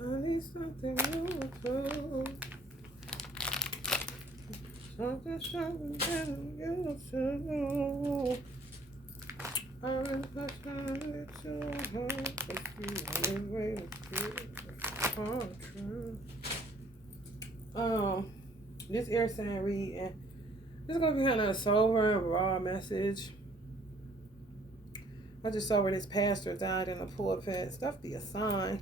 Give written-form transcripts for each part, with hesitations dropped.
I need something new. Something than you to. I've been pushing it too hard. If you only way to true. This air sign read, and this is gonna be kind of a sober and raw message. I just saw where this pastor died in a pulpit. Stuff be a sign.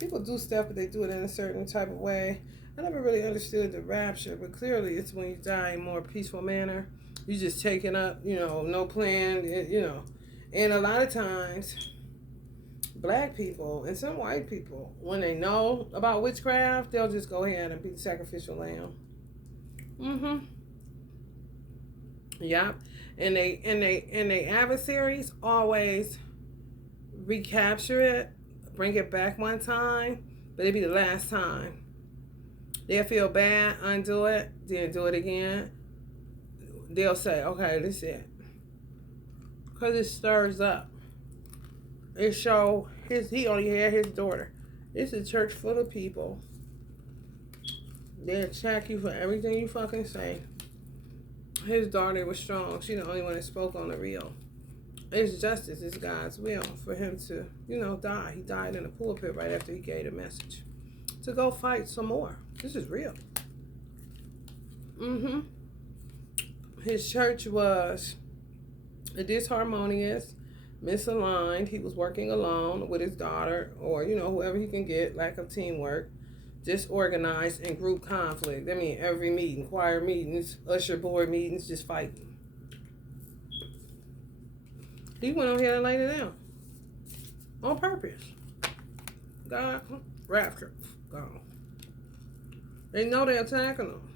People do stuff, but they do it in a certain type of way. I never really understood the rapture, but clearly it's when you die in a more peaceful manner. You just taking up, no plan, And a lot of times, black people and some white people, when they know about witchcraft, they'll just go ahead and be the sacrificial lamb. Mm-hmm. Yep. And they adversaries always recapture it, bring it back one time, but it'll be the last time. They'll feel bad, undo it, then do it again. They'll say, okay, this is it. Because it stirs up. It show he only had his daughter. It's a church full of people. They'll check you for everything you fucking say. His daughter was strong. She the only one that spoke on the real. It's justice. It's God's will for him to, die. He died in a pulpit right after he gave a message. To go fight some more. This is real. Mm-hmm. His church was disharmonious, misaligned. He was working alone with his daughter or, whoever he can get, lack of teamwork, disorganized and group conflict. I mean, every meeting, choir meetings, usher board meetings, just fighting. He went on here and laid it down. On purpose. God, rapture, gone. They know they're attacking them.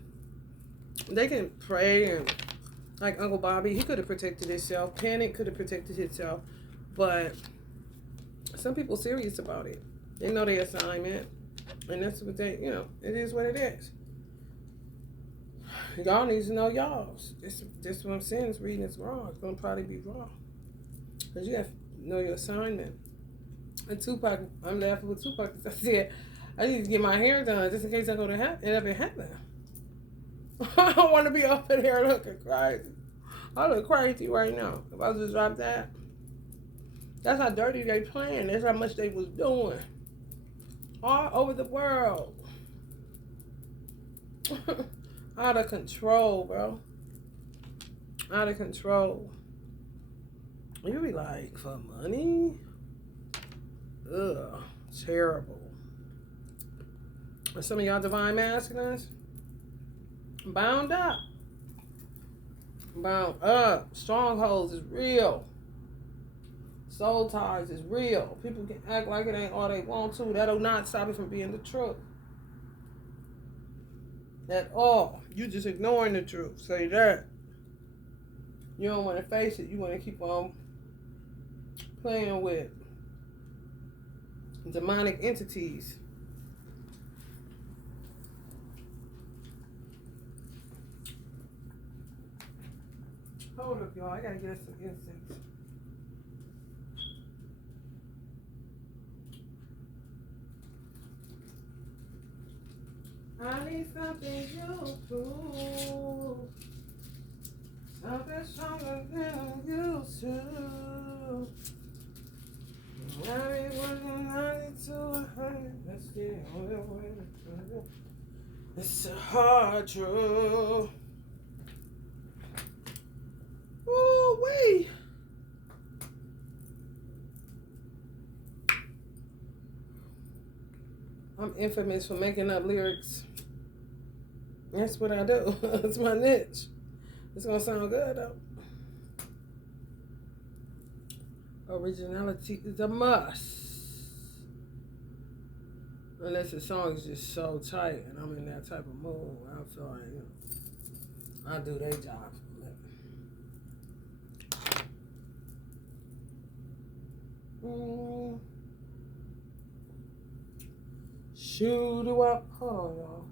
They can pray and, like Uncle Bobby, he could have protected himself. Panic could have protected himself. But some people serious about it. They know their assignment. And that's what they, it is what it is. Y'all need to know y'all's. This what I'm saying is reading is wrong. It's going to probably be wrong. Because you have to know your assignment. And Tupac, I'm laughing with Tupac because I said, I need to get my hair done just in case I go to end up in heaven. I don't want to be up in here looking crazy. I look crazy right now. If I just drop that. That's how dirty they playing. That's how much they was doing. All over the world. Out of control, bro. Out of control. You be like, for money? Ugh. Terrible. And some of y'all divine masculines, bound up. Bound up. Strongholds is real. Soul ties is real. People can act like it ain't all they want to. That'll not stop it from being the truth. At all. You just ignoring the truth. Say that. You don't want to face it. You want to keep on playing with demonic entities. Hold up, y'all. I gotta get us some incense. I need something useful. Something stronger than I'm used to. I wasn't 90 to 100. That's the only way to do it. It's a hard truth. Woo-wee. I'm infamous for making up lyrics. That's what I do. It's my niche. It's gonna sound good though. Originality is a must. Unless the song is just so tight and I'm in that type of mood, I feel like, I do their job. Shoot it up. Hold on, y'all.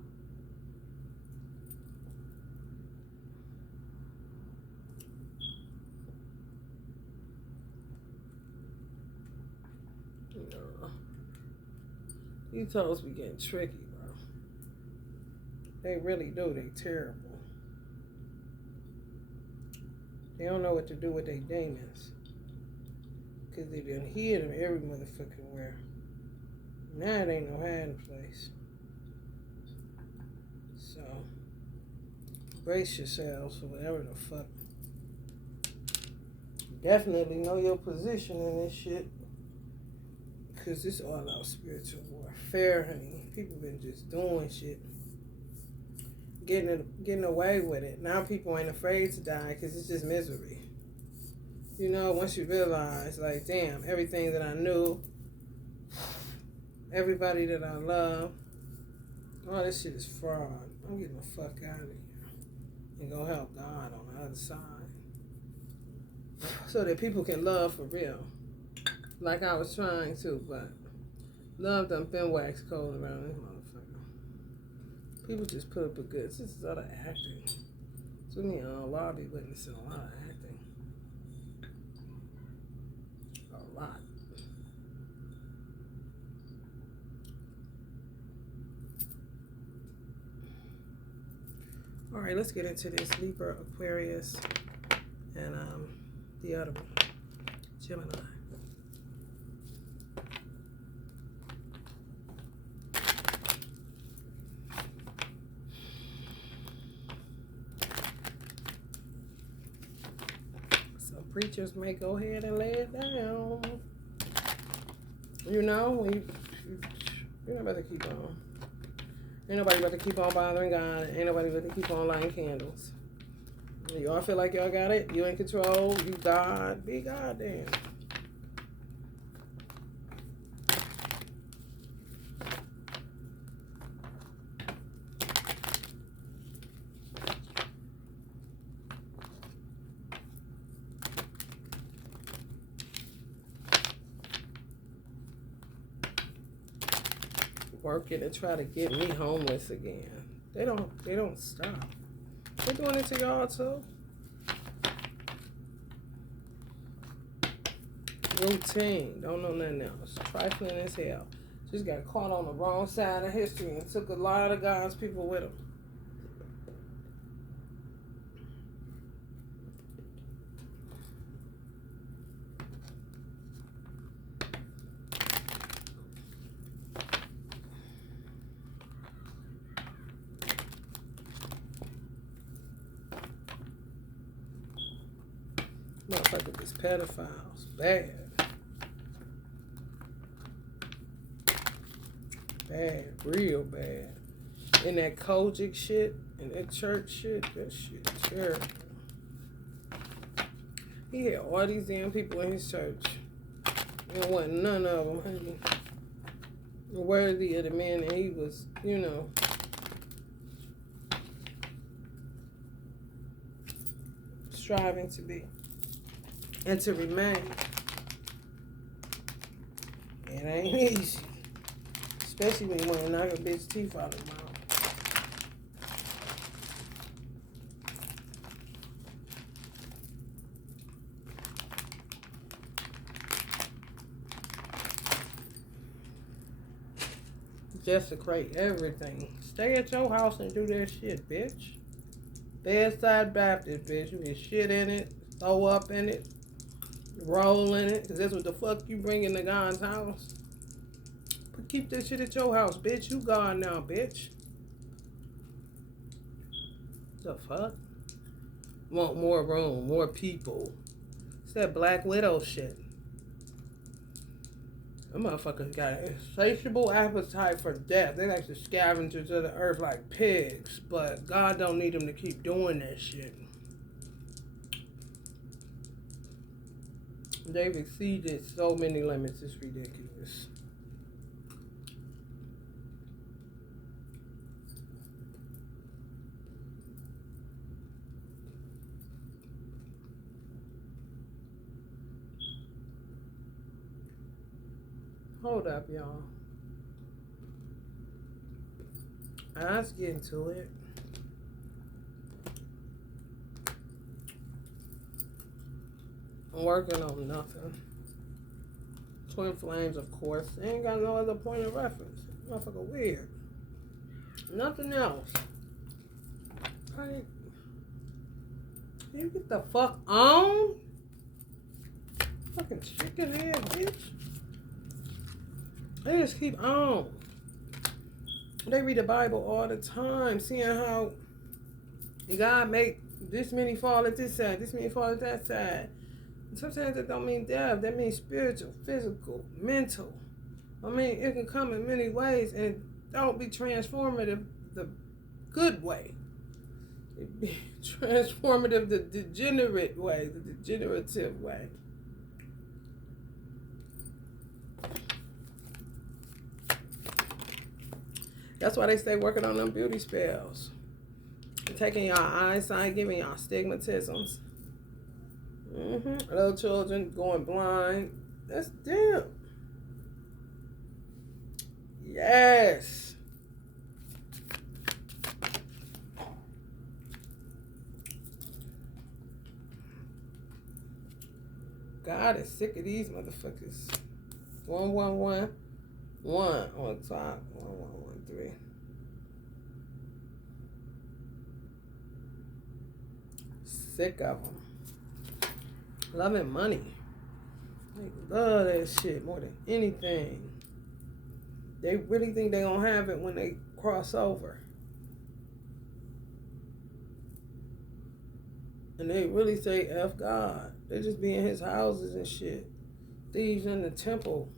These toes be getting tricky, bro. They really do. They terrible. They don't know what to do with their demons. Because they done hid them every motherfucking where. Now it ain't no hiding place. So, brace yourselves for whatever the fuck. Definitely know your position in this shit. Because it's all about spiritual warfare, honey. People been just doing shit. Getting away with it. Now people ain't afraid to die because it's just misery. You know, once you realize, like, damn, everything that I knew, everybody that I love, all this shit is fraud. I'm getting the fuck out of here and go help God on the other side. So that people can love for real. Like I was trying to, but love done been waxed cold around this motherfucker. People just put up a good, this is other acting. So me and Allah be witnessing a lot of acting. A lot. All right, let's get into this Libra, Aquarius, and the other one, Gemini. Some preachers may go ahead and lay it down. You know, you're not about to keep on. Ain't nobody about to keep on bothering God. Ain't nobody about to keep on lighting candles. Y'all feel like y'all got it? You in control? You God? Be goddamn. Working to try to get me homeless again. They don't stop. They're doing it to y'all too. Routine. Don't know nothing else. Trifling as hell. Just got caught on the wrong side of history and took a lot of God's people with them. Motherfucker, these pedophiles. Bad. Bad. Real bad. And that Kojic shit and that church shit, that shit terrible. He had all these damn people in his church. And wasn't none of them, honey, worthy of the man that he was, you know, striving to be and to remain. It ain't easy. Especially when you want to knock a bitch teeth out of the mouth. Desecrate everything. Stay at your house and do that shit, bitch. Bedside Baptist, bitch. You can shit in it, throw up in it, roll in it, because that's what the fuck you bring into God's house. But keep that shit at your house, bitch. You God now, bitch. The fuck? Want more room, more people. It's that Black Widow shit. Them motherfuckers got an insatiable appetite for death. They like to scavengers of the earth like pigs. But God don't need them to keep doing that shit. They've exceeded so many limits. It's ridiculous. Hold up, y'all. Let's get into it. I'm working on nothing. Twin flames, of course. They ain't got no other point of reference. Motherfucker weird. Nothing else. Hey, you get the fuck on? Fucking chicken head, bitch. They just keep on. They read the Bible all the time, seeing how God make this many fall at this side, this many fall at that side. And sometimes that don't mean death. That means spiritual, physical, mental. I mean, it can come in many ways, and don't be transformative the good way. It be transformative the degenerate way, the degenerative way. That's why they stay working on them beauty spells. Taking y'all eyesight, giving y'all stigmatisms. Little children going blind. That's them. Yes. God is sick of these motherfuckers. 111 1 on top. 1113. Sick of them. Loving money. They love that shit more than anything. They really think they gonna have it when they cross over. And they really say F God. They just be in his houses and shit. Thieves in the temple.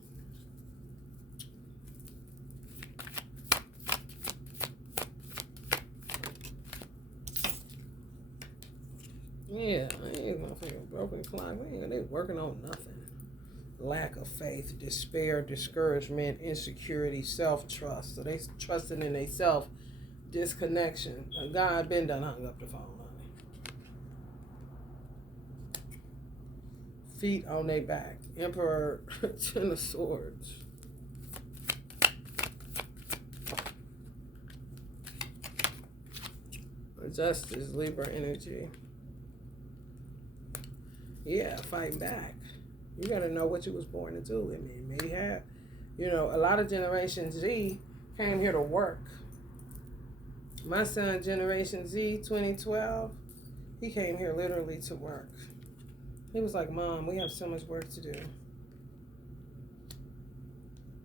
Yeah, I ain't motherfucking broken clock. They working on nothing. Lack of faith, despair, discouragement, insecurity, self-trust. So they trusting in themselves, disconnection. God been done hung up the phone. Feet on their back. Emperor, Ten of Swords. Justice, Libra energy. Yeah, fighting back. You gotta know what you was born to do. I mean, maybe have, a lot of Generation Z came here to work. My son, Generation Z, 2012, he came here literally to work. He was like, Mom, we have so much work to do.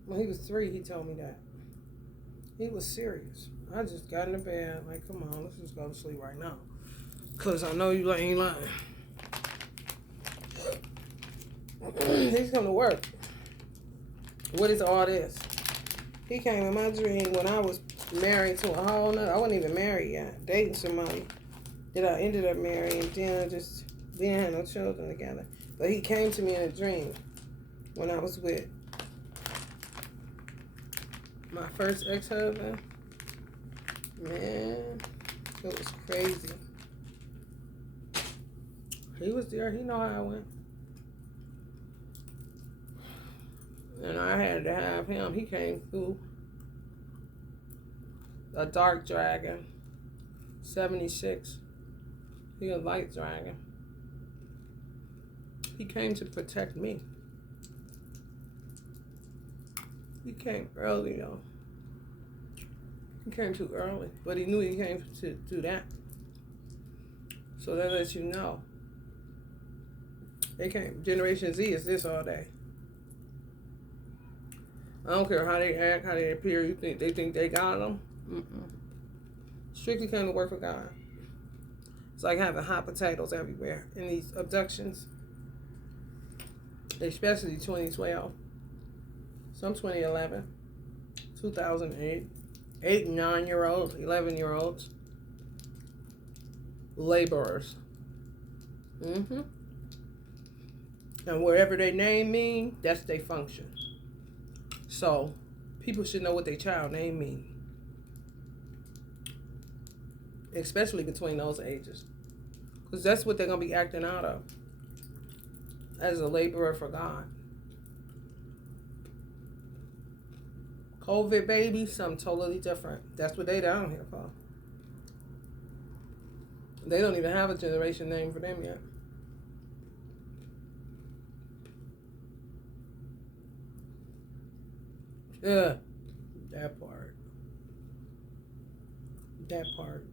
When he was 3, he told me that. He was serious. I just got in the bed, like, come on, let's just go to sleep right now. Because I know you ain't lying. He's coming to work. What is all this? He came in my dream when I was married to a whole nother. I wasn't even married yet. Dating somebody that I ended up marrying. And then just didn't have no children together. But he came to me in a dream when I was with my first ex-husband. Man, it was crazy. He was there. He know how I went. And I had to have him. He came through a dark dragon, 76. He a light dragon. He came to protect me. He came early, though. He came too early, but he knew he came to do that. So that lets you know. They came. Generation Z is this all day. I don't care how they act, how they appear. They think they got them? Strictly came to work for God. It's like having hot potatoes everywhere in these abductions. Especially 2012. Some 2011. 2008. 8 and 9-year-olds, 11-year-olds. Laborers. And wherever their name mean, that's their function. So, people should know what their child name mean. Especially between those ages. Because that's what they're going to be acting out of. As a laborer for God. COVID baby, something totally different. That's what they down here for. They don't even have a generation name for them yet. Yeah. That part. That part.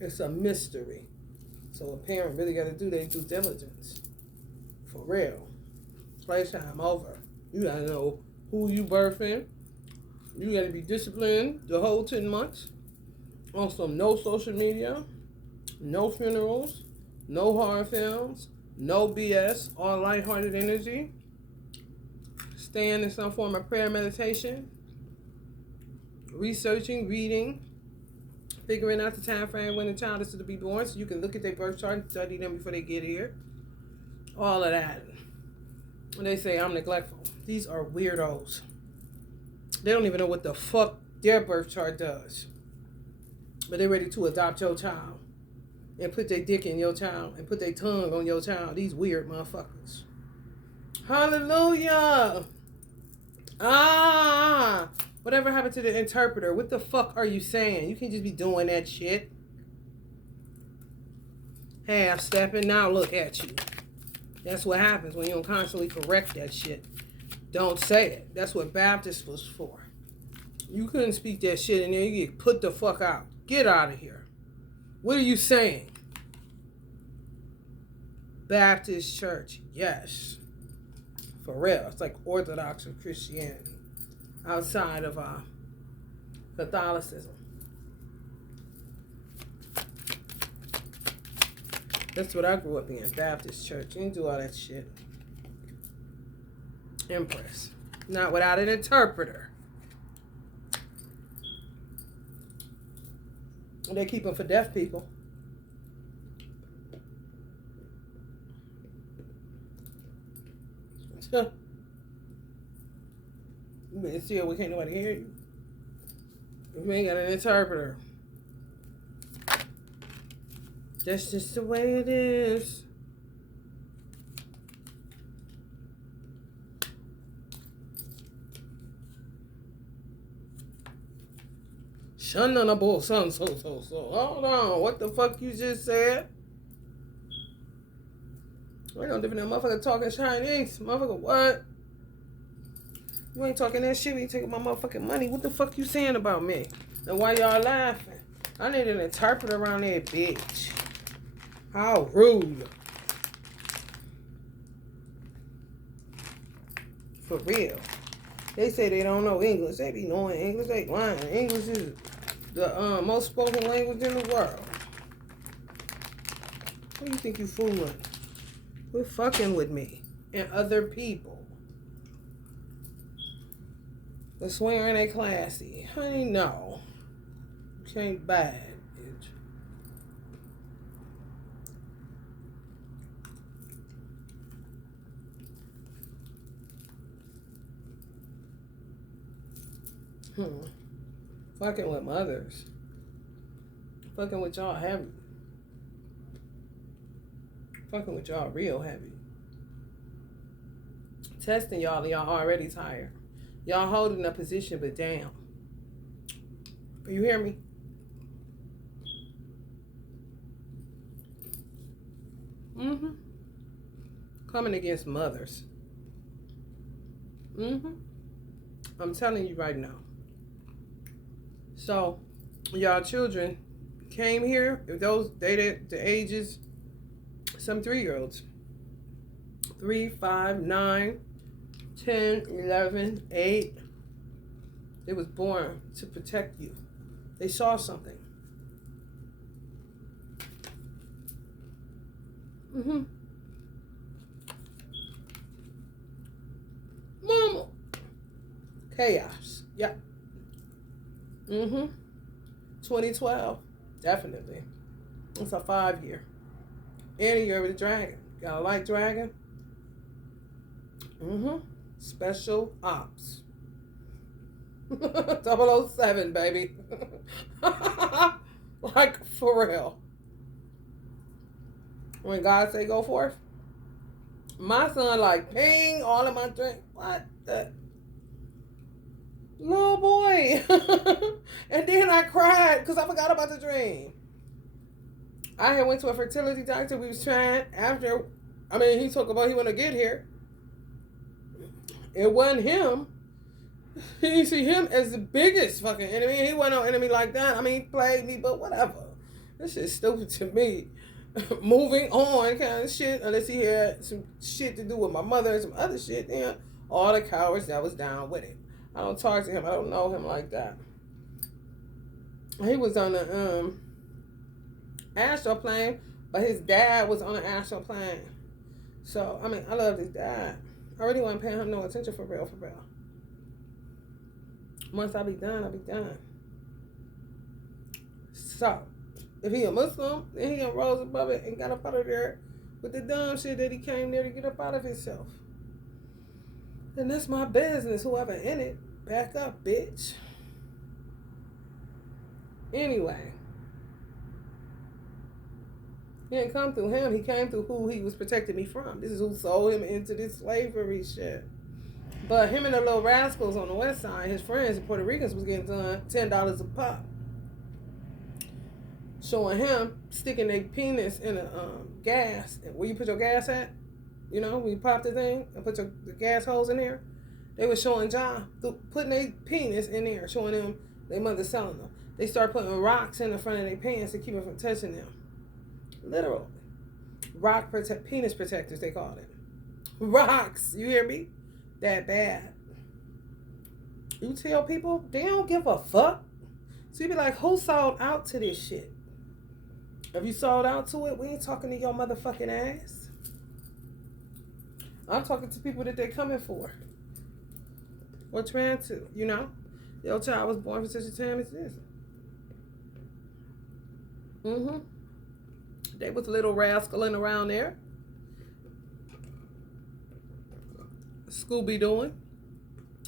It's a mystery. So a parent really got to do their due diligence. For real. Playtime over. You got to know who you birthing. You got to be disciplined the whole 10 months. Also, no social media, no funerals, no horror films, no BS, all lighthearted energy. Staying in some form of prayer meditation. Researching, reading, figuring out the time frame when the child is to be born so you can look at their birth chart and study them before they get here. All of that. When they say I'm neglectful, these are weirdos. They don't even know what the fuck their birth chart does. But they're ready to adopt your child and put their dick in your child and put their tongue on your child. These weird motherfuckers. Hallelujah. Whatever happened to the interpreter? What the fuck are you saying? You can't just be doing that shit. Half stepping, now look at you. That's what happens when you don't constantly correct that shit. Don't say it. That's what Baptist was for. You couldn't speak that shit in there. You get put the fuck out. Get out of here. What are you saying? Baptist church, yes. For real. It's like Orthodox or Christianity. Outside of Catholicism. That's what I grew up in, Baptist church. You didn't do all that shit. Empress. Not without an interpreter. They keep them for deaf people. You better see we can't nobody hear you. If we ain't got an interpreter. That's just the way it is. Shunanable son so. Hold on. What the fuck you just said? We don't different than motherfucker talking Chinese. Motherfucker, what? You ain't talking that shit when you taking my motherfucking money. What the fuck you saying about me? And why y'all laughing? I need an interpreter around there, bitch. How rude. For real. They say they don't know English. They be knowing English. They lying. English is the most spoken language in the world. Who do you think you fooling? Quit fucking with me and other people. The swearing ain't classy. Honey, no. You can't bad, bitch. Fucking with mothers. Fucking with y'all heavy. Fucking with y'all real heavy. Testing y'all already tired. Y'all holding a position but down. You hear me? Coming against mothers. I'm telling you right now. So, y'all children came here, if those dated the ages, some 3-year-olds. 3, 5, 9, 10, 11, 8. They was born to protect you. They saw something. Mama. Chaos. Yeah. 2012. Definitely. It's a 5-year. And a year with a dragon. Got a light dragon? Special ops. 007, baby. Like, for real. When God say go forth, my son like, ping, all of my drink. What the? Little boy. And then I cried because I forgot about the dream. I had went to a fertility doctor. We was trying after, he talked about he want to get here. It wasn't him. He see him as the biggest fucking enemy. He wasn't no enemy like that. I mean, he played me, but whatever. This shit's stupid to me. Moving on kind of shit. Unless he had some shit to do with my mother and some other shit. Then all the cowards that was down with it. I don't talk to him. I don't know him like that. He was on the astral plane, but his dad was on the astral plane. So, I mean, I love his dad. I really wasn't paying him no attention for real, for real. Once I be done, I'll be done. So, if he a Muslim, then he rose above it and got up out of there with the dumb shit that he came there to get up out of himself. And that's my business, whoever in it. Back up, bitch. Anyway. He didn't come through him. He came through who he was protecting me from. This is who sold him into this slavery shit. But him and the little rascals on the west side, his friends, the Puerto Ricans, was getting done $10 a pop. Showing him sticking their penis in a gas. Where you put your gas at? You know, when you pop the thing and put the gas holes in there. They were showing John putting their penis in there, showing them their mother selling them. They start putting rocks in the front of their pants to keep them from touching them. Literal. Penis protectors, they call it. Rocks, you hear me? That bad. You tell people, they don't give a fuck. So you be like, who sold out to this shit? If you sold out to it, we ain't talking to your motherfucking ass. I'm talking to people that they're coming for. Or trying to, you know? Your child was born for such a time as this. Mm-hmm. They was little rascaling around there. Scooby doing.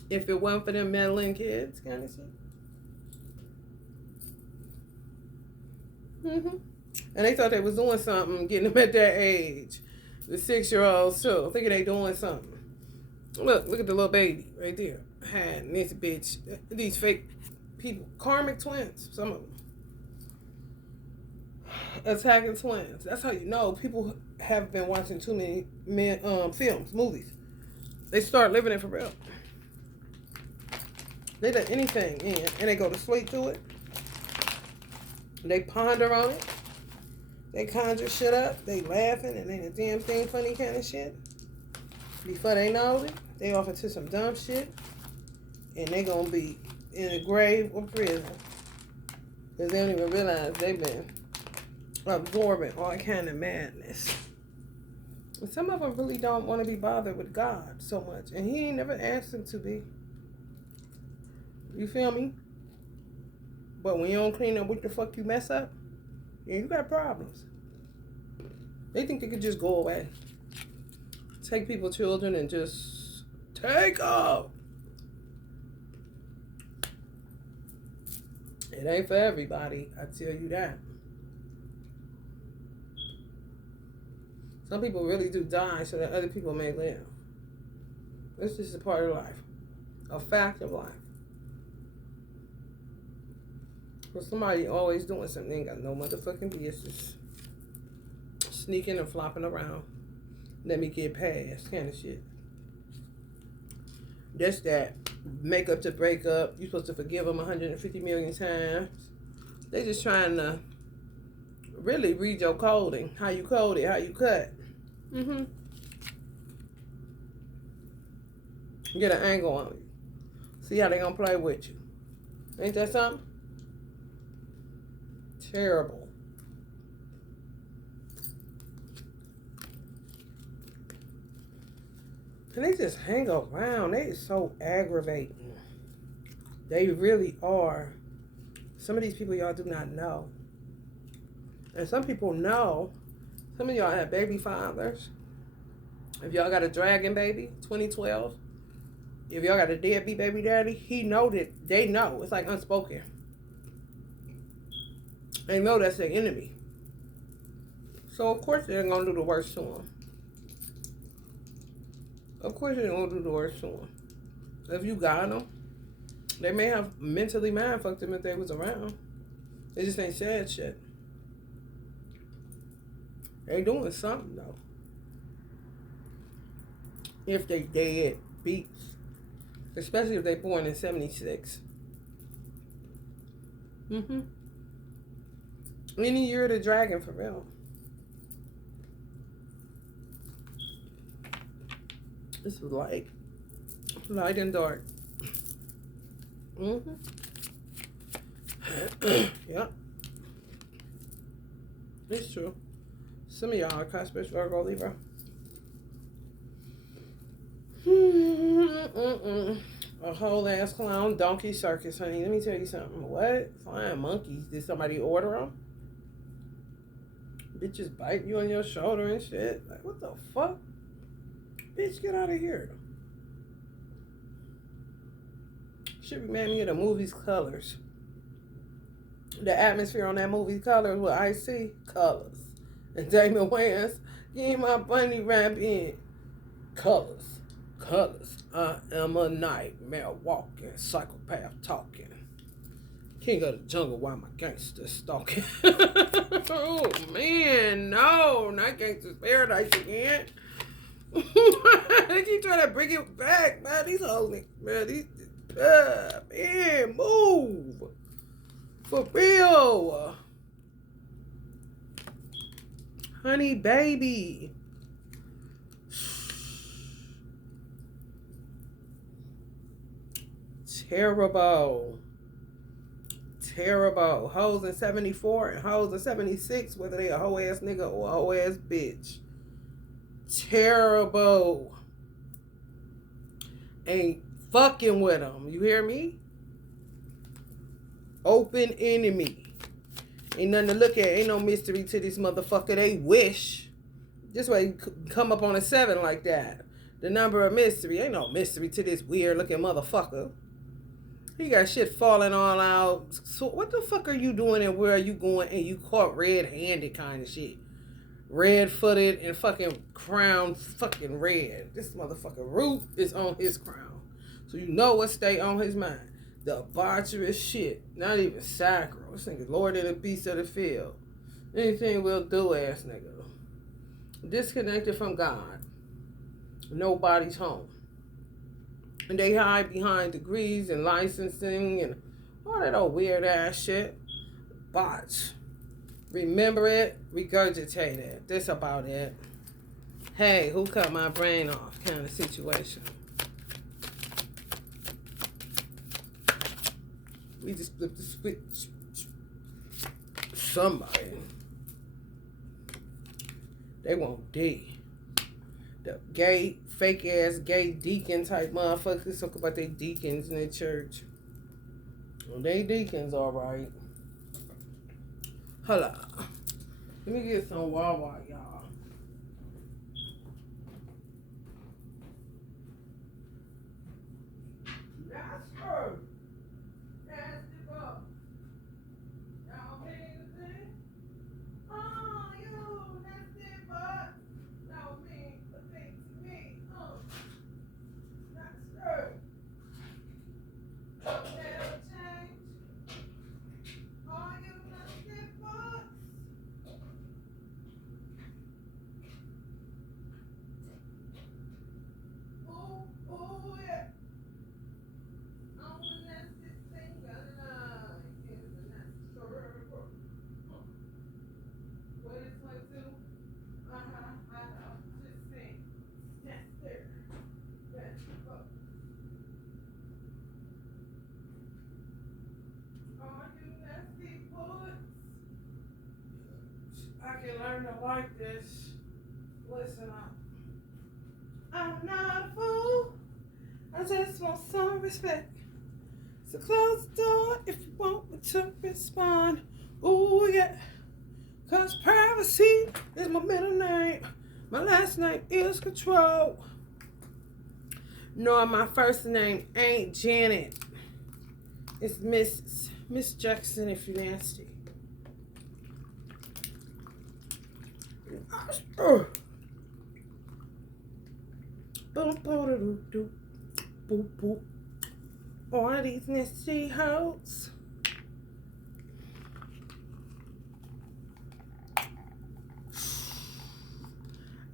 If it wasn't for them meddling kids, kind of shit. Mm-hmm. And they thought they was doing something, getting them at that age. The 6-year-olds too, thinking they doing something. Look at the little baby right there. Had this bitch, these fake people, karmic twins, some of them. Attacking twins. That's how you know people have been watching too many films, movies. They start living it for real. They let anything in and they go to sleep to it. They ponder on it. They conjure shit up. They laughing and ain't a damn thing funny kind of shit. Before they know it, they off into some dumb shit. And they gonna be in a grave or prison. Because they don't even realize they've been absorbing all kind of madness. And some of them really don't want to be bothered with God so much. And he ain't never asked them to be. You feel me? But when you don't clean up what the fuck you mess up, yeah, you got problems. They think they could just go away. Take people's children and just take off. It ain't for everybody, I tell you that. Some people really do die so that other people may live. It's just a part of life. A fact of life. But somebody always doing something, they ain't got no motherfucking business. Sneaking and flopping around. Let me get past kind of shit. That's that. Make up to break up. You're supposed to forgive them 150 million times. They just trying to really read your coding. How you code it, how you cut. Mm-hmm. Get an angle on you. See how they gonna play with you. Ain't that something? Terrible. And they just hang around. They is so aggravating. They really are. Some of these people y'all do not know. And some people know. Some of y'all have baby fathers. If y'all got a dragon baby, 2012. If y'all got a deadbeat baby daddy, he know that. They know. It's like unspoken. They know that's their enemy. So of course they're going to do the worst to them. Of course they're going to do the worst to them. If you got them, they may have mentally mind fucked them if they was around. They just ain't said shit. They doing something though. If they dead beats. Especially if they're born in 76. Mm-hmm. Any year of the dragon, for real. This is light and dark. Mm-hmm. Yep. It's true. Some of y'all are Cuspers, Virgo, Libra. A whole ass clown donkey circus, honey. Let me tell you something. What? Flying monkeys? Did somebody order them? Bitches bite you on your shoulder and shit. Like, what the fuck? Bitch, get out of here. Should remind me of the movie's Colors. The atmosphere on that movie Colors with Ice-T. Colors. And Damon Wayans. Give my bunny rap in. Colors. Colors. I am a nightmare walking, psychopath talking. King of the jungle while my gangsters stalking. Oh man, no, not Gangster's Paradise again. They keep trying to bring it back, man. These hoes, man, man, move. For real. Honey baby. Terrible. Terrible. Hoes in 74 and hoes in 76, whether they a hoe ass nigga or a hoe ass bitch. Terrible. Ain't fucking with them. You hear me? Open enemy. Ain't nothing to look at. Ain't no mystery to this motherfucker. They wish. This way you come up on a 7 like that. The number of mystery. Ain't no mystery to this weird looking motherfucker. He got shit falling all out. So what the fuck are you doing and where are you going and you caught red-handed kind of shit? Red-footed and fucking crown fucking red. This motherfucker root is on his crown. So you know what stay on his mind. The debaucherous shit. Not even sacral. This nigga Lord of the beast of the field. Anything will do ass nigga. Disconnected from God. Nobody's home. And they hide behind degrees and licensing and all that old weird ass shit. Bots. Remember it, regurgitate it. That's about it. Hey, who cut my brain off kind of situation. We just flipped the switch. Somebody. They want D. The gay, fake ass gay deacon type motherfuckers talk about they deacons in the church. Well, they deacons, alright. Hold up. Let me get some Wawa, y'all. That's her. That's the book. Y'all pay anything? Oh, you, that's it, but. No, me, the thing to me. That's her. Never change. Oh, you, that's it, but. Oh, yeah. Oh, that's this thing, what is my two? Just saying. That's there. That's the book. Oh, you nasty puts. I can learn to like this. Listen up. I'm not a fool. I just want some respect. So close the door if you want me to respond. Ooh, yeah. Cause privacy is my middle name. My last name is Control. No, my first name ain't Janet. It's Miss Jackson if you're nasty. All these nasty hoes.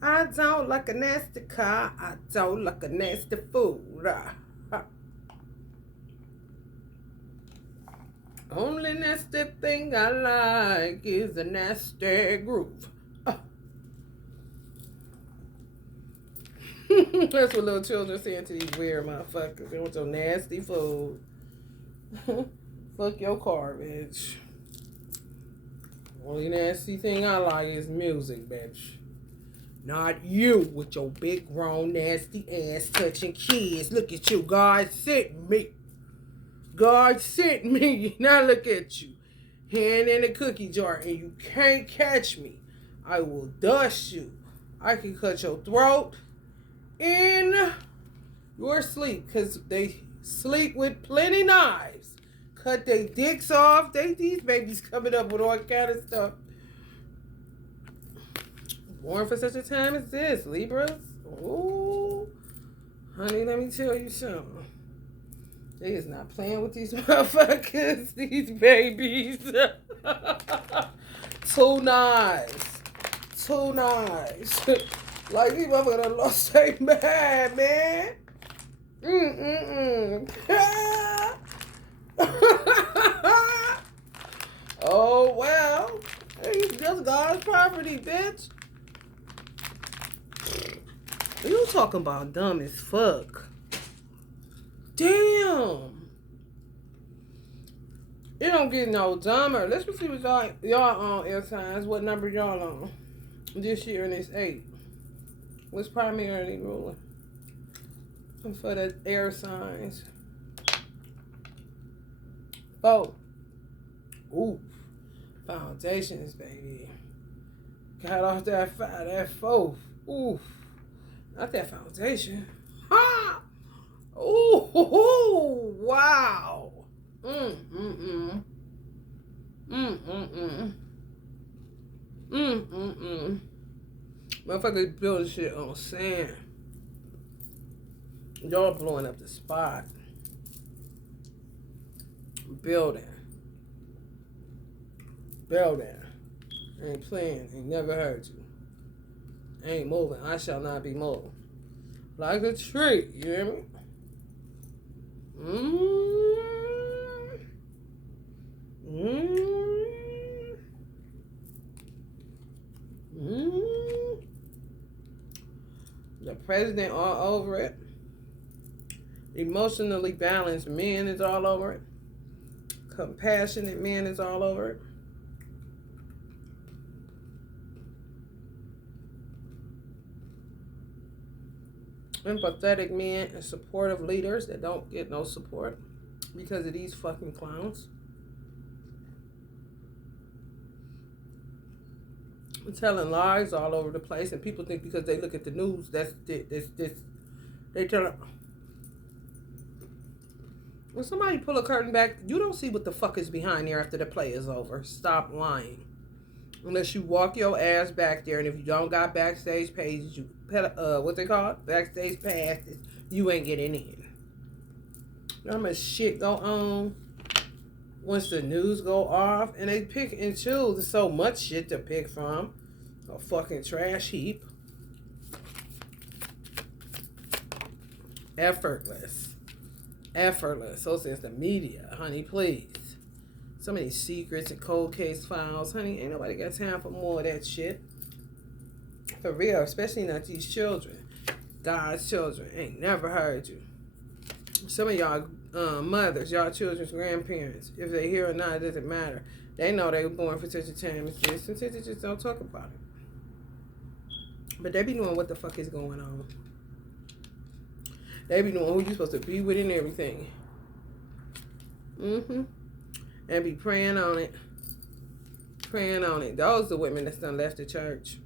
I don't like a nasty car. I don't like a nasty food. Only nasty thing I like is a nasty groove. That's what little children saying to these weird motherfuckers. They want your nasty food. Fuck your garbage. Only nasty thing I like is music, bitch. Not you with your big, grown, nasty ass touching kids. Look at you. God sent me. God sent me. Now look at you. Hand in a cookie jar and you can't catch me. I will dust you. I can cut your throat in your sleep because they sleep with plenty knives. Cut their dicks off. These babies coming up with all kind of stuff. Born for such a time as this, Libras. Ooh. Honey, let me tell you something. They is not playing with these motherfuckers, these babies. Too nice. Too nice. Like, these motherfuckers done lost their mind, man. Oh, well. It's just God's property, bitch. You talking about dumb as fuck. Damn. It don't get no dumber. Let's see what y'all on air signs. What number y'all on this year? And it's 8. What's primarily ruling for the air signs? 4. Ooh, foundations, baby. Got off that 5, that 4. Ooh, not that foundation. Ha! Ooh, wow. Motherfuckers building shit on sand. Y'all blowing up the spot. Building. Ain't playing. Ain't never heard you. Ain't moving. I shall not be moved. Like a tree. You hear me? The president all over it. Emotionally balanced men is all over it. Compassionate men is all over it. Empathetic men and supportive leaders that don't get no support because of these fucking clowns. Telling lies all over the place, and people think because they look at the news, that's this. They tell them. When somebody pull a curtain back, you don't see what the fuck is behind there after the play is over. Stop lying. Unless you walk your ass back there, and if you don't got backstage pages, you what they call it? Backstage passes, you ain't getting in. You know how much shit go on once the news go off, and they pick and choose. There's so much shit to pick from. A fucking trash heap. Effortless. So says the media, honey, please. So many secrets and cold case files, honey. Ain't nobody got time for more of that shit. For real, especially not these children. God's children. Ain't never heard you. Some of y'all mothers, y'all children's grandparents, if they hear or not, it doesn't matter. They know they were born for such a time as this, and they just don't talk about it. But they be knowing what the fuck is going on. They be knowing who you supposed to be with and everything. And be praying on it. Those are the women that's done left the church.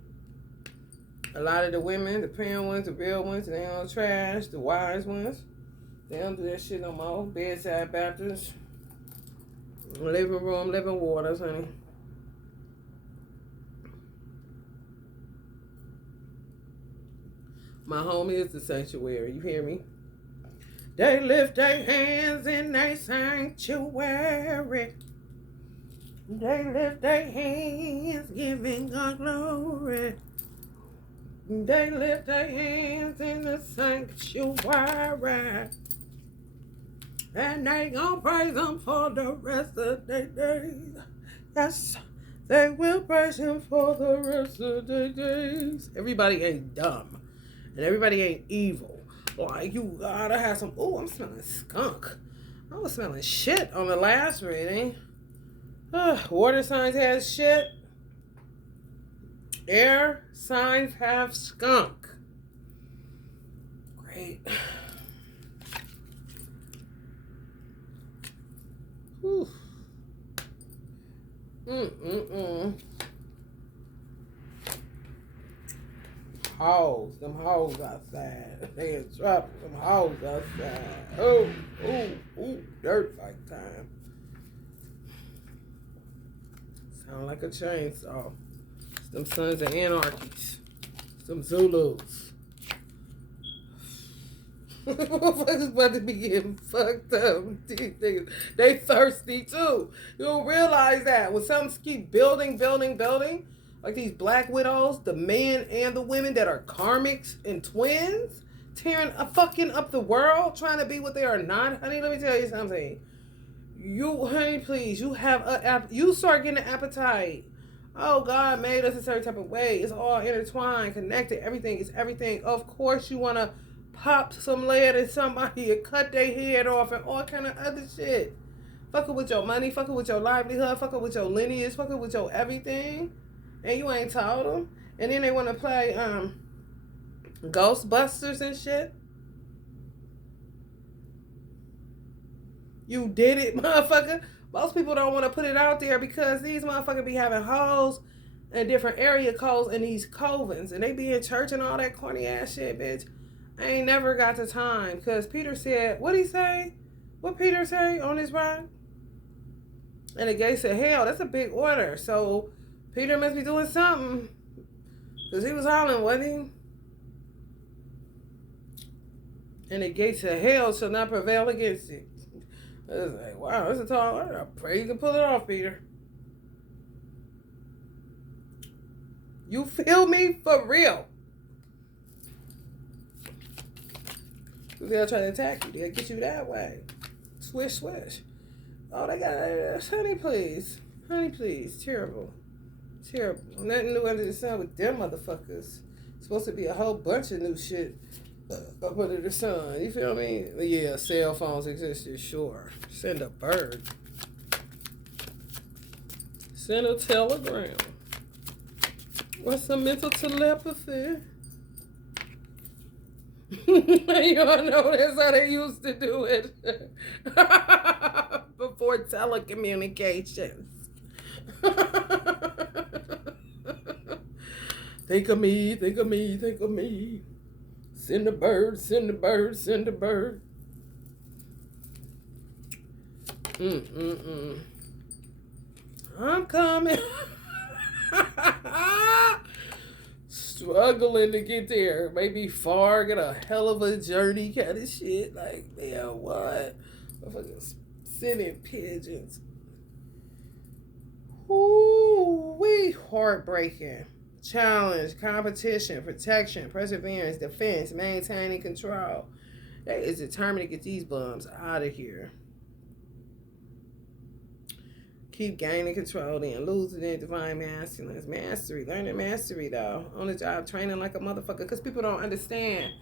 A lot of the women, the praying ones, the real ones, they don't trash. The wise ones, they don't do that shit no more. Bedside Baptists. Living room, living waters, honey. My home is the sanctuary. You hear me? They lift their hands in their sanctuary. They lift their hands, giving God glory. They lift their hands in the sanctuary. And they gon' praise him for the rest of their days. Yes, they will praise him for the rest of their days. Everybody ain't dumb. And everybody ain't evil. Like, you gotta have some. Oh, I'm smelling skunk. I was smelling shit on the last reading. Water signs has shit. Air signs have skunk. Great. Whew. Hoes, them hoes outside. They in trouble. Them hoes outside. Oh, dirt fight time. Sound like a chainsaw. It's them sons of anarchies. Some Zulus. Motherfuckers about to be getting fucked up. They thirsty too. You don't realize that. When some keep building, like these black widows, the men and the women that are karmics and twins, tearing fucking up the world, trying to be what they are not. Honey, let me tell you something. Honey, please, you start getting an appetite. Oh, God made us a certain type of way. It's all intertwined, connected. Everything is everything. Of course, you want to pop some lead in somebody and cut their head off and all kind of other shit. Fucking with your money, fucking with your livelihood, fucking with your lineage, fucking with your everything. And you ain't told them. And then they want to play Ghostbusters and shit. You did it, motherfucker. Most people don't want to put it out there because these motherfuckers be having hoes and different area codes in these covens. And they be in church and all that corny ass shit, bitch. I ain't never got the time. Because Peter said, what'd he say? What Peter say on his ride? And the gate said, hell, that's a big order. So Peter must be doing something. Because he was hollering, wasn't he? And the gates of hell shall not prevail against it. I was like, wow, that's a tall order. I pray you can pull it off, Peter. You feel me? For real. They'll try to attack you. They'll get you that way. Swish. Oh, they got honey, please. Honey, please. Terrible. Nothing new under the sun with them motherfuckers. Supposed to be a whole bunch of new shit up under the sun. You feel me? Yeah, cell phones existed, sure. Send a bird. Send a telegram. What's some mental telepathy? You all know that's how they used to do it. Before telecommunications. Think of me. Send a bird. I'm coming. Struggling to get there. Maybe far, get a hell of a journey kind of shit. Like, man, what? Fucking sending pigeons. Ooh, heartbreaking. Challenge, competition, protection, perseverance, defense, maintaining control. They is determined to get these bums out of here. Keep gaining control, then losing their divine masculine. Mastery, learning mastery though. On the job, training like a motherfucker. Because people don't understand.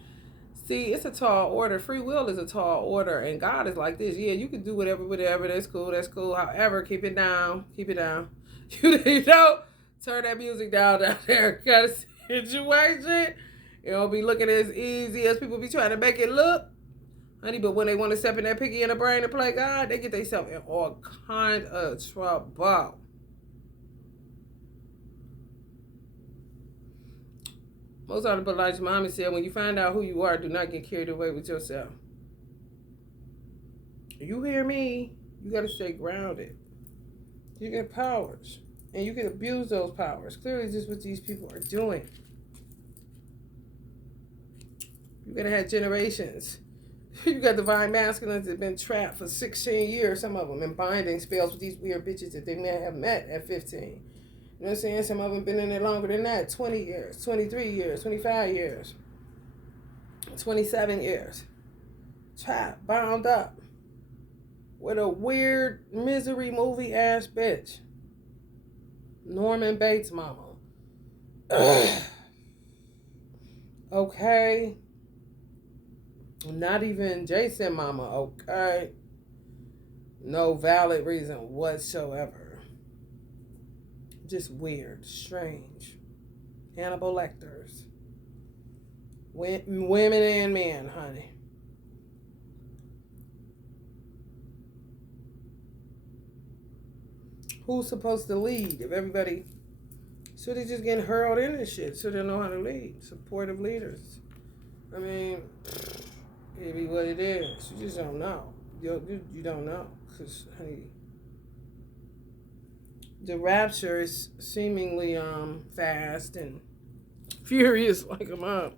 See, it's a tall order. Free will is a tall order. And God is like this. Yeah, you can do whatever. That's cool. However, keep it down. You know, turn that music down there. Kind of situation. You don't be looking as easy as people be trying to make it look. Honey, but when they want to step in that piggy in the brain and play God, they get themselves in all kind of trouble. Most of the Elijah's mommy said, when you find out who you are, do not get carried away with yourself. You hear me? You got to stay grounded. You get powers. And you can abuse those powers. Clearly, this is what these people are doing. You're going to have generations. You got divine masculines that have been trapped for 16 years, some of them, in binding spells with these weird bitches that they may have met at 15. You know what I'm saying? Some of them been in there longer than that. 20 years, 23 years, 25 years, 27 years. Trapped, bound up. with a weird misery movie ass bitch. Norman Bates mama. Okay. Not even Jason mama, okay? No valid reason whatsoever. Just weird, strange. Hannibal Lecters. Women and men, honey. Who's supposed to lead if everybody should they just getting hurled in this shit so they know how to lead? Supportive leaders. I mean, it be what it is. You just don't know. You don't know. Because, honey, the rapture is seemingly fast and furious like a mob.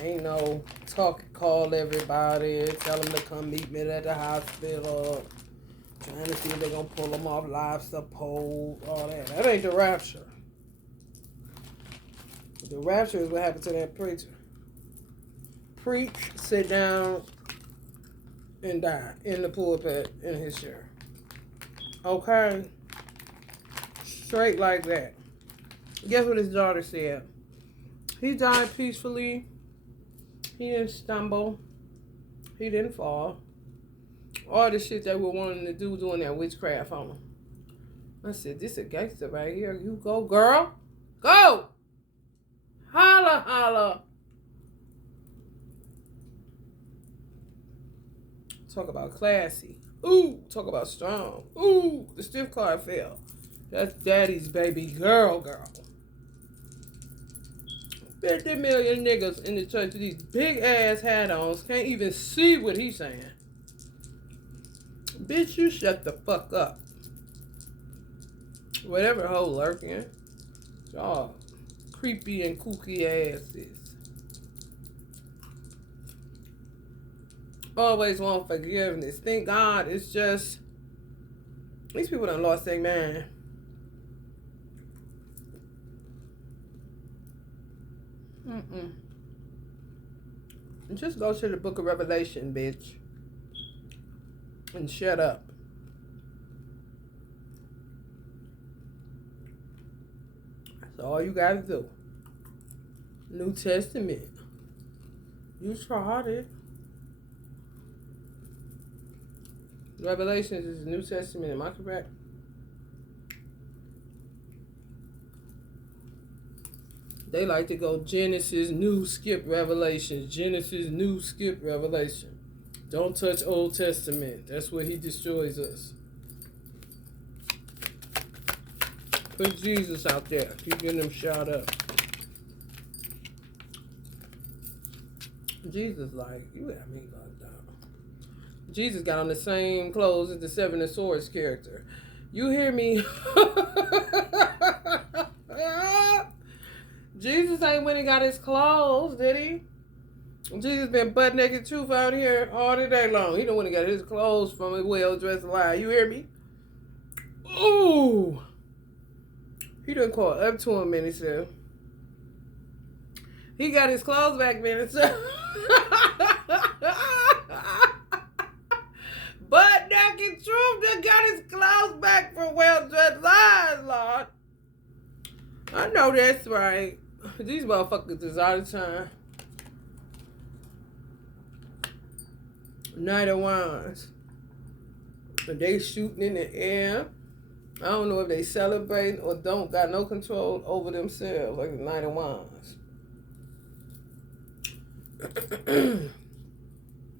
Ain't no call everybody, tell them to come meet me at the hospital. Trying to see if they're going to pull them off live support, all that. That ain't the rapture. The rapture is what happened to that preacher. Preach, sit down, and die in the pulpit in his chair. Okay? Straight like that. Guess what his daughter said? He died peacefully. He didn't stumble. He didn't fall. All the shit they were wanting to do doing that witchcraft on him. I said, this a gangster right here. You go, girl. Go! Holla, holla. Talk about classy. Ooh, talk about strong. Ooh, the stiff card fell. That's daddy's baby girl. 50 million niggas in the church with these big ass hat-ons can't even see what he's saying. Bitch, you shut the fuck up. Whatever hoe lurking. Y'all creepy and kooky asses. Always want forgiveness. Thank God it's just these people done lost their mind. Just go to the book of Revelation, bitch. And shut up. That's all you gotta do. New Testament. You tried it. Revelations is the New Testament. Am I correct? They like to go Genesis, new, skip Revelation. Genesis, new, skip Revelation. Don't touch Old Testament. That's where he destroys us. Put Jesus out there. Keep getting them shot up. Jesus like, you got me locked down. Jesus got on the same clothes as the Seven of Swords character. You hear me? Jesus ain't when he got his clothes, did he? Jesus been butt naked truth out here all the day long. He don't want to get his clothes from a well-dressed lie. You hear me? Ooh. He done called up to him, minister. He got his clothes back, minister. Butt naked truth done got his clothes back for well-dressed lies, Lord. I know that's right. These motherfuckers is all the time. Night of Wands. They shooting in the air. I don't know if they celebrate or don't got no control over themselves, like the Night of Wands.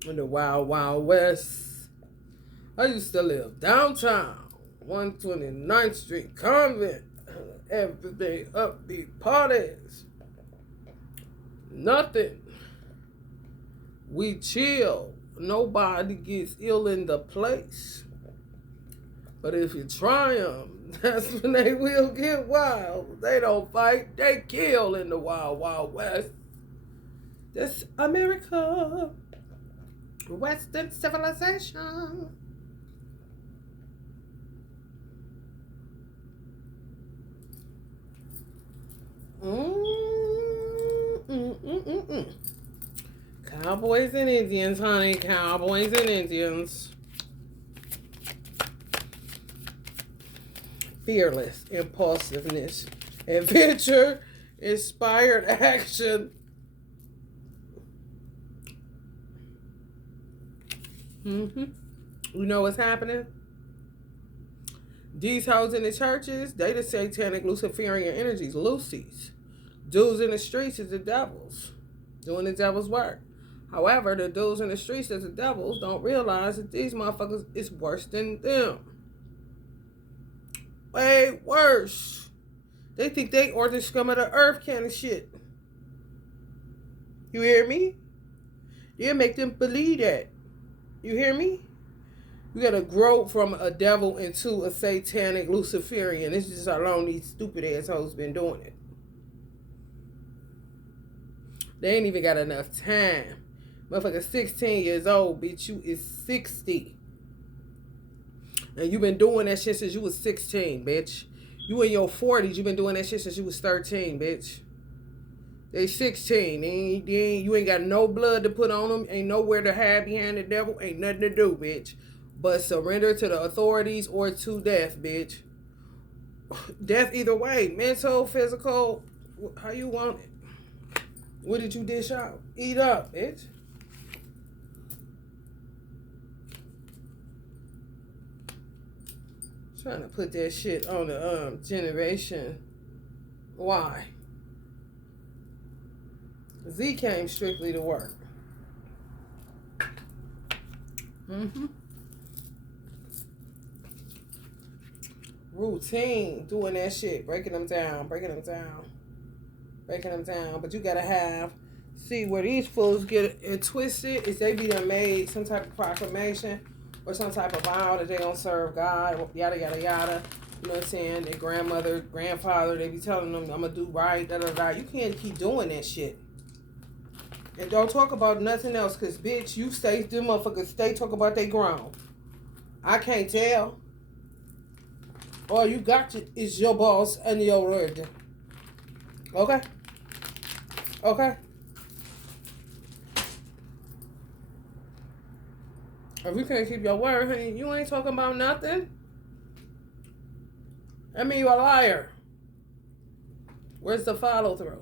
In the Wild Wild West. I used to live downtown, 129th Street Convent. Every day upbeat parties. Nothing. We chill. Nobody gets ill in the place. But if you try them, that's when they will get wild. They don't fight, they kill in the Wild Wild West. That's America. Western civilization. Cowboys and Indians, honey. Cowboys and Indians. Fearless impulsiveness. Adventure. Inspired action. You know what's happening? These hoes in the churches, they the satanic Luciferian energies, Lucy's. Dudes in the streets is the devils, doing the devil's work. However, the dudes in the streets as the devils don't realize that these motherfuckers is worse than them. Way worse. They think they are the scum of the earth kind of shit. You hear me? You make them believe that. You hear me? You gotta grow from a devil into a satanic Luciferian. This is just how long these stupid assholes been doing it. They ain't even got enough time. Motherfucker 16 years old, bitch. You is 60. And you been doing that shit since you was 16, bitch. You in your 40s, you been doing that shit since you was 13, bitch. They 16. You ain't got no blood to put on them. Ain't nowhere to hide behind the devil. Ain't nothing to do, bitch. But surrender to the authorities or to death, bitch. Death either way. Mental, physical. How you want it? What did you dish out? Eat up, bitch. Trying to put that shit on the generation. Why? Z came strictly to work. Routine, doing that shit, breaking them down. But you gotta see where these fools get it twisted is they be done made some type of proclamation or some type of vow that they gonna serve God, yada yada yada. You know what I'm saying? Their grandmother, grandfather, they be telling them, I'm gonna do right, da da da. You can't keep doing that shit. And don't talk about nothing else, cause bitch, them motherfuckers stay talk about they grown. I can't tell. All you got is your boss and your word. Okay? Okay? If you can't keep your word, honey, you ain't talking about nothing. I mean, you're a liar. Where's the follow through?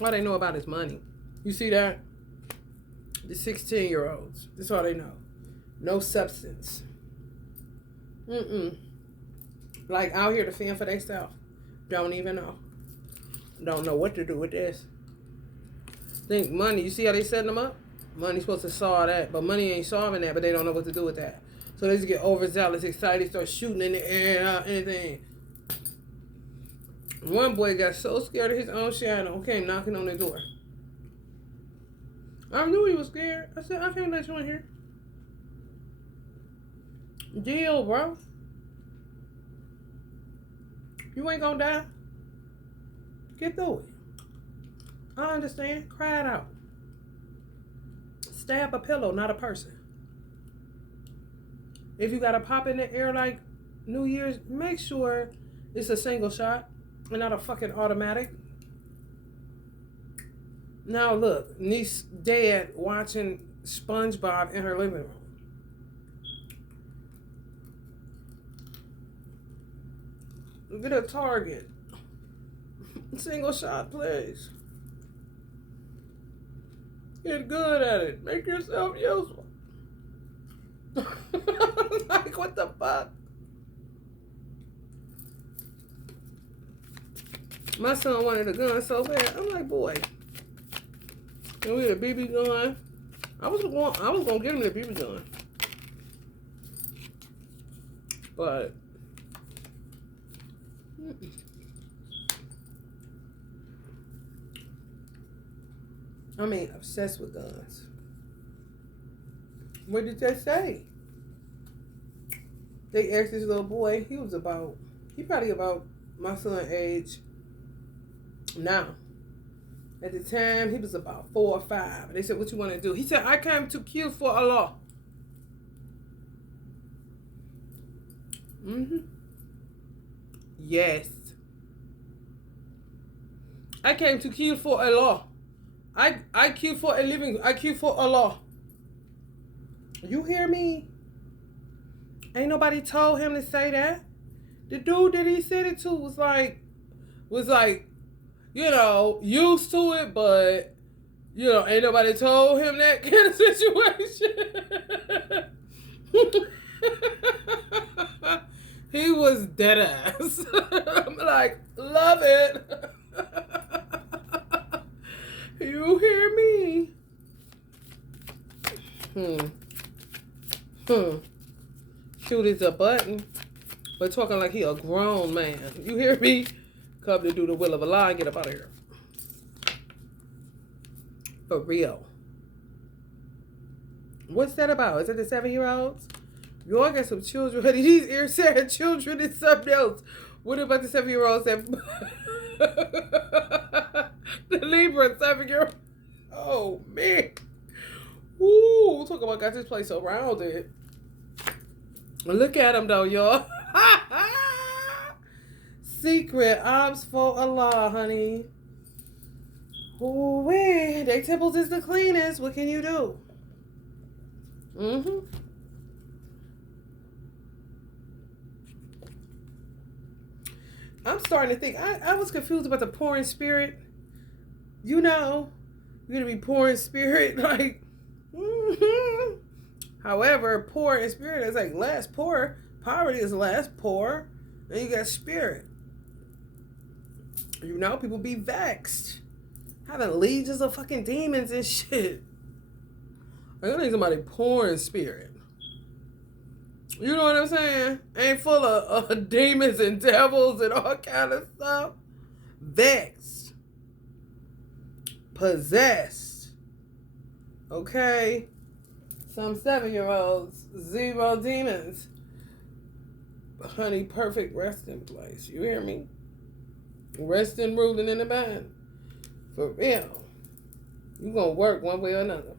All they know about is money. You see that? The 16-year-olds. That's all they know. No substance. Like out here to fend for themselves. Don't even know. Don't know what to do with this. Think money. You see how they setting them up? Money's supposed to solve that. But money ain't solving that, but they don't know what to do with that. So they just get overzealous, excited, start shooting in the air, anything. One boy got so scared of his own shadow, came knocking on the door. I knew he was scared. I said, I can't let you in here. Deal, bro. You ain't gonna die. Get through it. I understand. Cry it out. Stab a pillow, not a person. If you got to pop in the air like New Year's, make sure it's a single shot and not a fucking automatic. Now look, niece dad watching SpongeBob in her living room. Get a target. Single shot, please. Get good at it. Make yourself useful. Like, what the fuck? My son wanted a gun so bad. I'm like, boy. And we had a BB gun. I was gonna get him the BB gun. But I mean, obsessed with guns. What did they say? They asked this little boy, he probably about my son's age. Now, at the time, he was about 4 or 5. And they said, what you want to do? He said, I came to kill for Allah. Mm-hmm. Yes. I came to kill for Allah. I kill for a living. I kill for Allah. You hear me? Ain't nobody told him to say that. The dude that he said it to was like, you know, used to it, but, you know, ain't nobody told him that kind of situation. He was dead ass. I'm like, love it. You hear me? Shoot is a button. But talking like he a grown man. You hear me? Come to do the will of Allah and get up out of here. For real. What's that about? Is it the 7-year-olds? You all got some children. Honey, these ear-sad children is something else. What about the 7-year-olds that... the Libra 7-year-old? Oh, man. Ooh, talk about got this place surrounded. Look at them, though, y'all. Secret ops for Allah, honey. Ooh, wait. They temples is the cleanest. What can you do? Mm-hmm. I'm starting to think. I was confused about the poor in spirit. You know, you're going to be poor in spirit. Like, mm-hmm. However, poor in spirit is like less poor. Poverty is less poor. And you got spirit. You know, people be vexed. Having legions of fucking demons and shit. Like, I think somebody poor in spirit. You know what I'm saying? Ain't full of demons and devils and all kind of stuff. Vexed. Possessed. Okay? Some 7-year-olds, 0 demons. Honey, perfect resting place. You hear me? Resting, ruling in the mind. For real. You gonna work one way or another.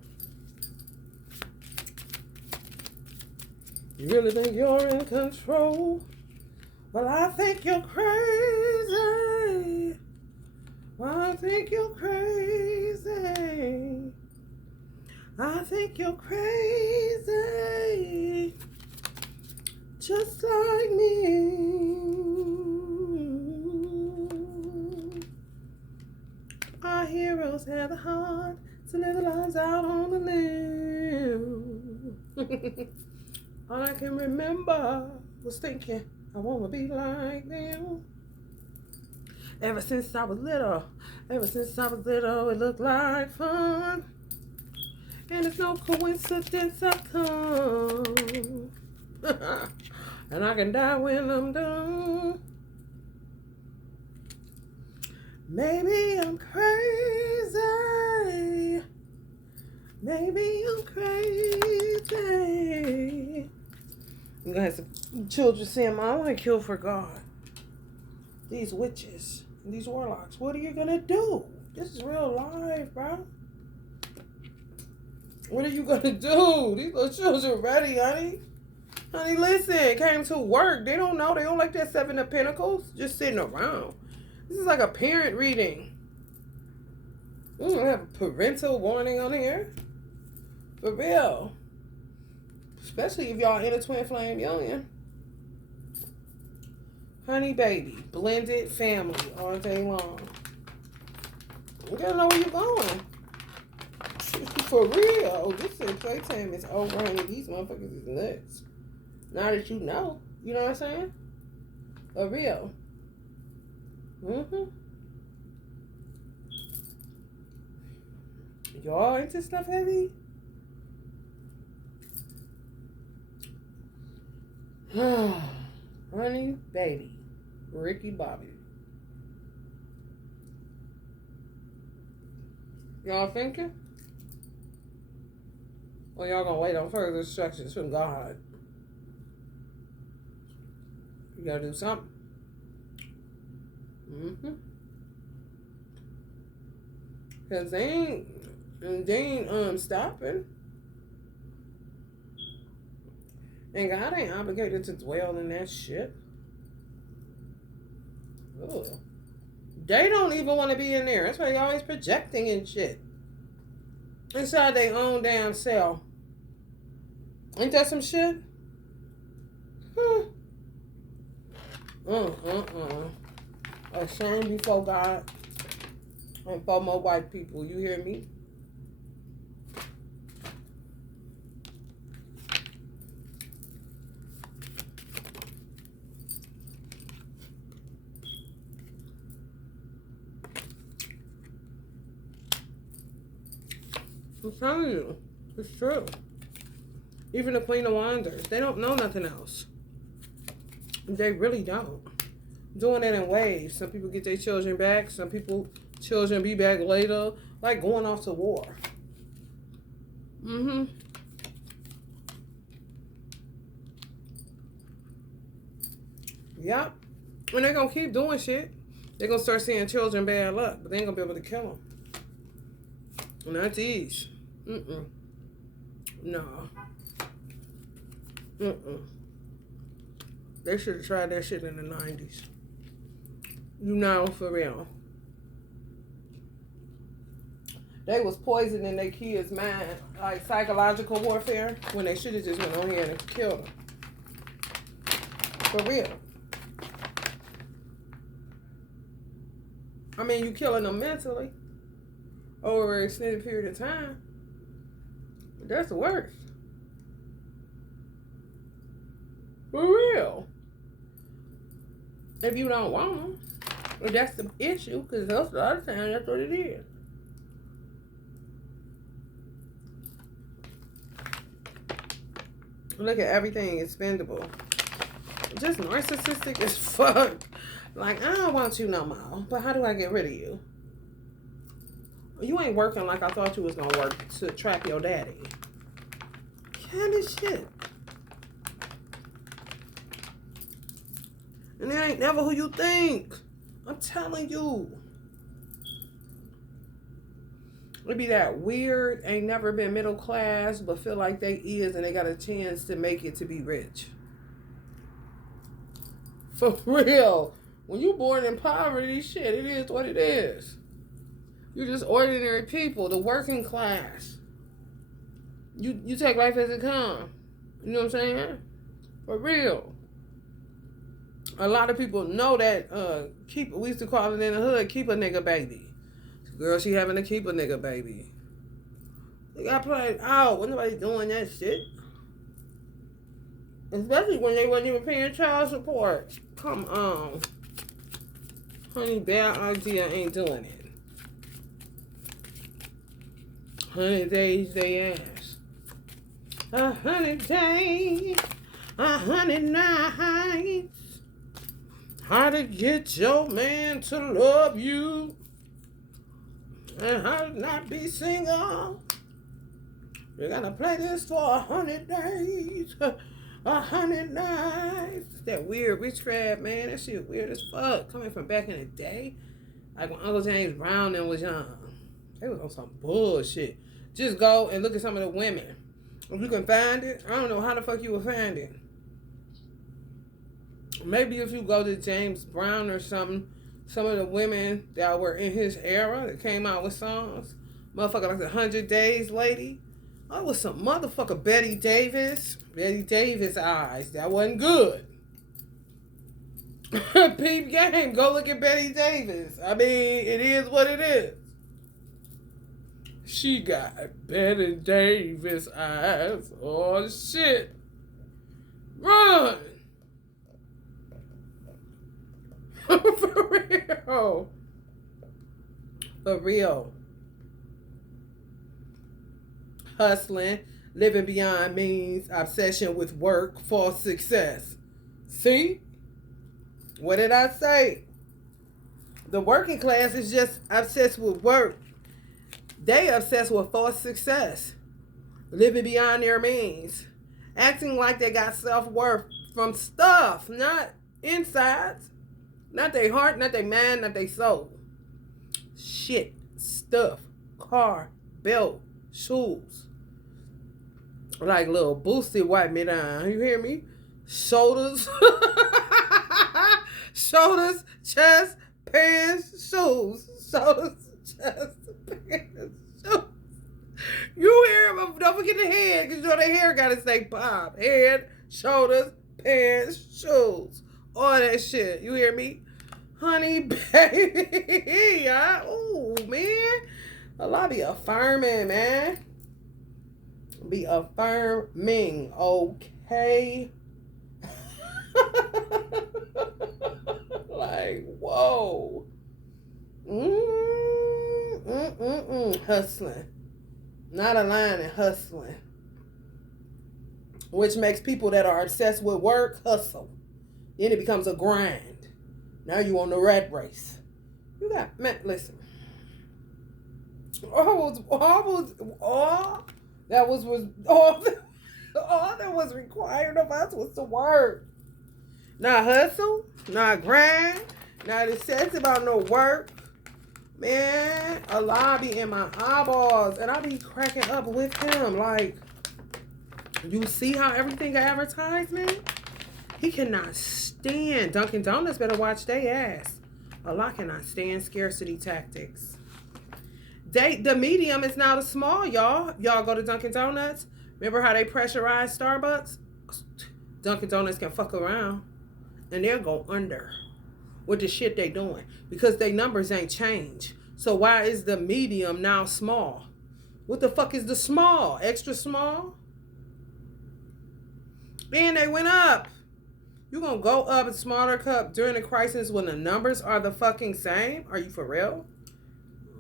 You really think you're in control? Well, I think you're crazy. Well, I think you're crazy. I think you're crazy. Just like me. Our heroes had a heart to live their lives out on the limb. All I can remember was thinking, I want to be like them. Ever since I was little, it looked like fun. And it's no coincidence I've come. And I can die when I'm done. Maybe I'm crazy. Maybe I'm crazy. I'm gonna have some children saying, Mom, I want to kill for God. These witches, these warlocks, what are you gonna do? This is real life, bro. What are you gonna do? These little children ready, honey. Honey, listen, came to work. They don't know. They don't like that 7 of Pentacles. Just sitting around. This is like a parent reading. We don't have a parental warning on here. For real. Especially if y'all in a twin flame union. Honey, baby. Blended family all day long. You gotta know where you're going. For real. This is playtime is over, honey. These motherfuckers is nuts. Now that you know. You know what I'm saying? For real. Mm-hmm. Y'all into stuff heavy? Honey, baby. Ricky Bobby. Y'all thinking? Or y'all gonna wait on further instructions from God? You gotta do something. Mm-hmm. Because they ain't stopping. And God ain't obligated to dwell in that shit. Ugh. They don't even want to be in there. That's why they always projecting and shit. Inside their own damn cell. Ain't that some shit? Huh. A shame before God and for more white people. You hear me? I'm telling you, it's true. Even the Queen of Wonders, they don't know nothing else. They really don't. Doing it in waves. Some people get their children back. Some people, children be back later. Like going off to war. Mm-hmm. Yep. And they're going to keep doing shit. They're going to start seeing children bad luck. But they ain't going to be able to kill them. Not these. Mm-mm. No. Mm-mm. They should have tried that shit in the 90s. You know, for real. They was poisoning their kids' mind, like psychological warfare, when they should have just went on here and killed them. For real. I mean, you killing them mentally over an extended period of time. That's the worst. For real. If you don't want them, well, that's the issue, because most of the other time, that's what it is. Look at everything expendable. Just narcissistic as fuck. Like, I don't want you no more, but how do I get rid of you? You ain't working like I thought you was gonna work to trap your daddy. Kind of shit. And it ain't never who you think. I'm telling you. It be that weird, ain't never been middle class, but feel like they is and they got a chance to make it to be rich. For real. When you born in poverty, shit, it is what it is. You're just ordinary people, the working class. You take life as it comes. You know what I'm saying? For real. A lot of people know that we used to call it in the hood, keep a nigga baby. Girl, she having to keep a nigga baby. You gotta play it out when nobody's doing that shit. Especially when they wasn't even paying child support. Come on. Honey, bad idea, ain't doing it. 100 days they ask. 100 days, 100 nights. How to get your man to love you. And how to not be single. We're gonna play this for 100 days. 100 nights. That weird witchcraft, man. That shit weird as fuck. Coming from back in the day. Like when Uncle James Brown and was young. They was on some bullshit. Just go and look at some of the women. If you can find it, I don't know how the fuck you will find it. Maybe if you go to James Brown or something, some of the women that were in his era that came out with songs. Motherfucker like the 100 Days Lady. Oh, was some motherfucker Betty Davis. Betty Davis eyes. That wasn't good. Peep game. Go look at Betty Davis. I mean, it is what it is. She got Betty Davis eyes. Oh, shit. Run. For real. For real. Hustling, living beyond means, obsession with work, false success. See? What did I say? The working class is just obsessed with work. They obsessed with false success. Living beyond their means. Acting like they got self-worth from stuff, not insides. Not their heart, not their mind, not their soul. Shit. Stuff. car, belt, shoes. Like little boosted wipe me down. You hear me? Shoulders. Shoulders, chest, pants, shoes. Shoulders, chest, pants, shoes. You hear him? Don't forget the head, because you know the hair gotta stay pop. Head, shoulders, pants, shoes. All that shit. You hear me? Honey, baby. Ooh, man. A lot be affirming, man. Be affirming, okay? Like, whoa. Hustling. Not aligning, hustling. Which makes people that are obsessed with work hustle. Then it becomes a grind. Now you on the rat race. You got, man, listen. All that was required of us was to work. Not hustle, not grind, not obsessed about no work. Man, a lot be in my eyeballs, and I be cracking up with him. Like, you see how everything got advertised, man? He cannot stand. Dunkin' Donuts better watch they ass. A lot cannot stand scarcity tactics. The medium is now the small, y'all. Y'all go to Dunkin' Donuts. Remember how they pressurized Starbucks? Dunkin' Donuts can fuck around, and they'll go under with the shit they doing, because they numbers ain't changed. So why is the medium now small? What the fuck is the small? Extra small? Man, they went up. You gonna go up a smaller cup during the crisis when the numbers are the fucking same? Are you for real?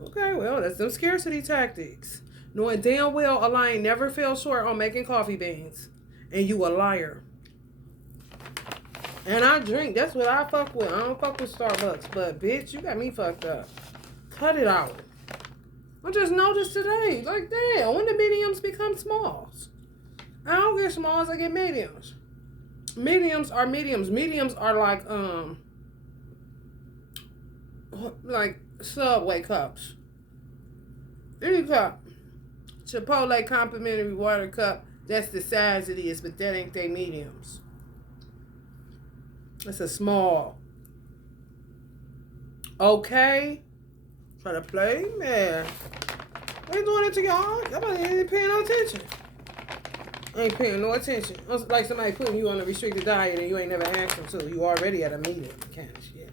Okay, well, that's them scarcity tactics. Knowing damn well a line never fell short on making coffee beans. And you a liar. And I drink. That's what I fuck with. I don't fuck with Starbucks. But, bitch, you got me fucked up. Cut it out. I just noticed today. Like, damn, when the mediums become smalls? I don't get smalls, I get mediums. Mediums are mediums. Mediums are like Subway cups. Any cup. Chipotle complimentary water cup. That's the size it is, but that ain't they mediums. It's a small. Okay. Try to play, man. I ain't doing it to y'all. Y'all ain't paying no attention. Ain't paying no attention. It's like somebody putting you on a restricted diet and you ain't never asked them to. You already at a meeting. Kind of shit.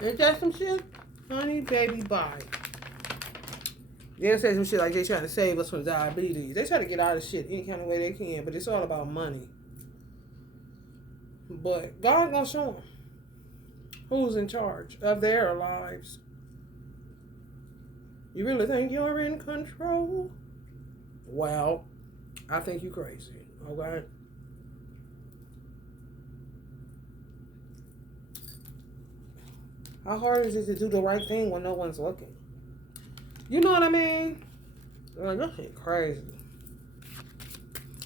Ain't that some shit? Honey, baby, bye. They'll say some shit like they trying to save us from diabetes. They try to get out of shit any kind of way they can, but it's all about money. But God gonna show them who's in charge of their lives. You really think you're in control? Well, I think you crazy. Okay? How hard is it to do the right thing when no one's looking? You know what I mean? Like, that shit crazy.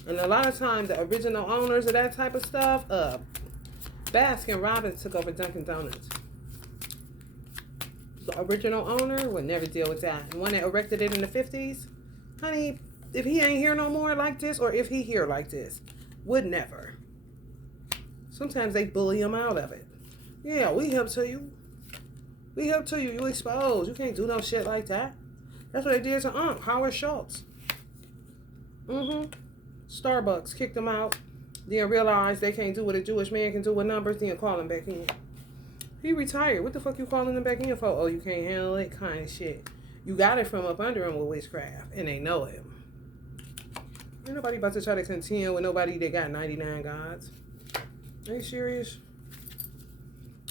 And a lot of times, the original owners of that type of stuff, Baskin Robbins took over Dunkin' Donuts. The original owner would never deal with that. The one that erected it in the 50s, honey, if he ain't here no more like this, or if he here like this, would never. Sometimes they bully him out of it. Yeah, we help to you. We help to you. You exposed. You can't do no shit like that. That's what they did to Howard Schultz. Starbucks kicked him out. Then realized they can't do what a Jewish man can do with numbers. Then call him back in. He retired. What the fuck you calling him back in for? Oh, you can't handle it? Kind of shit. You got it from up under him with witchcraft. And they know it. Ain't nobody about to try to contend with nobody that got 99 gods. Are you serious?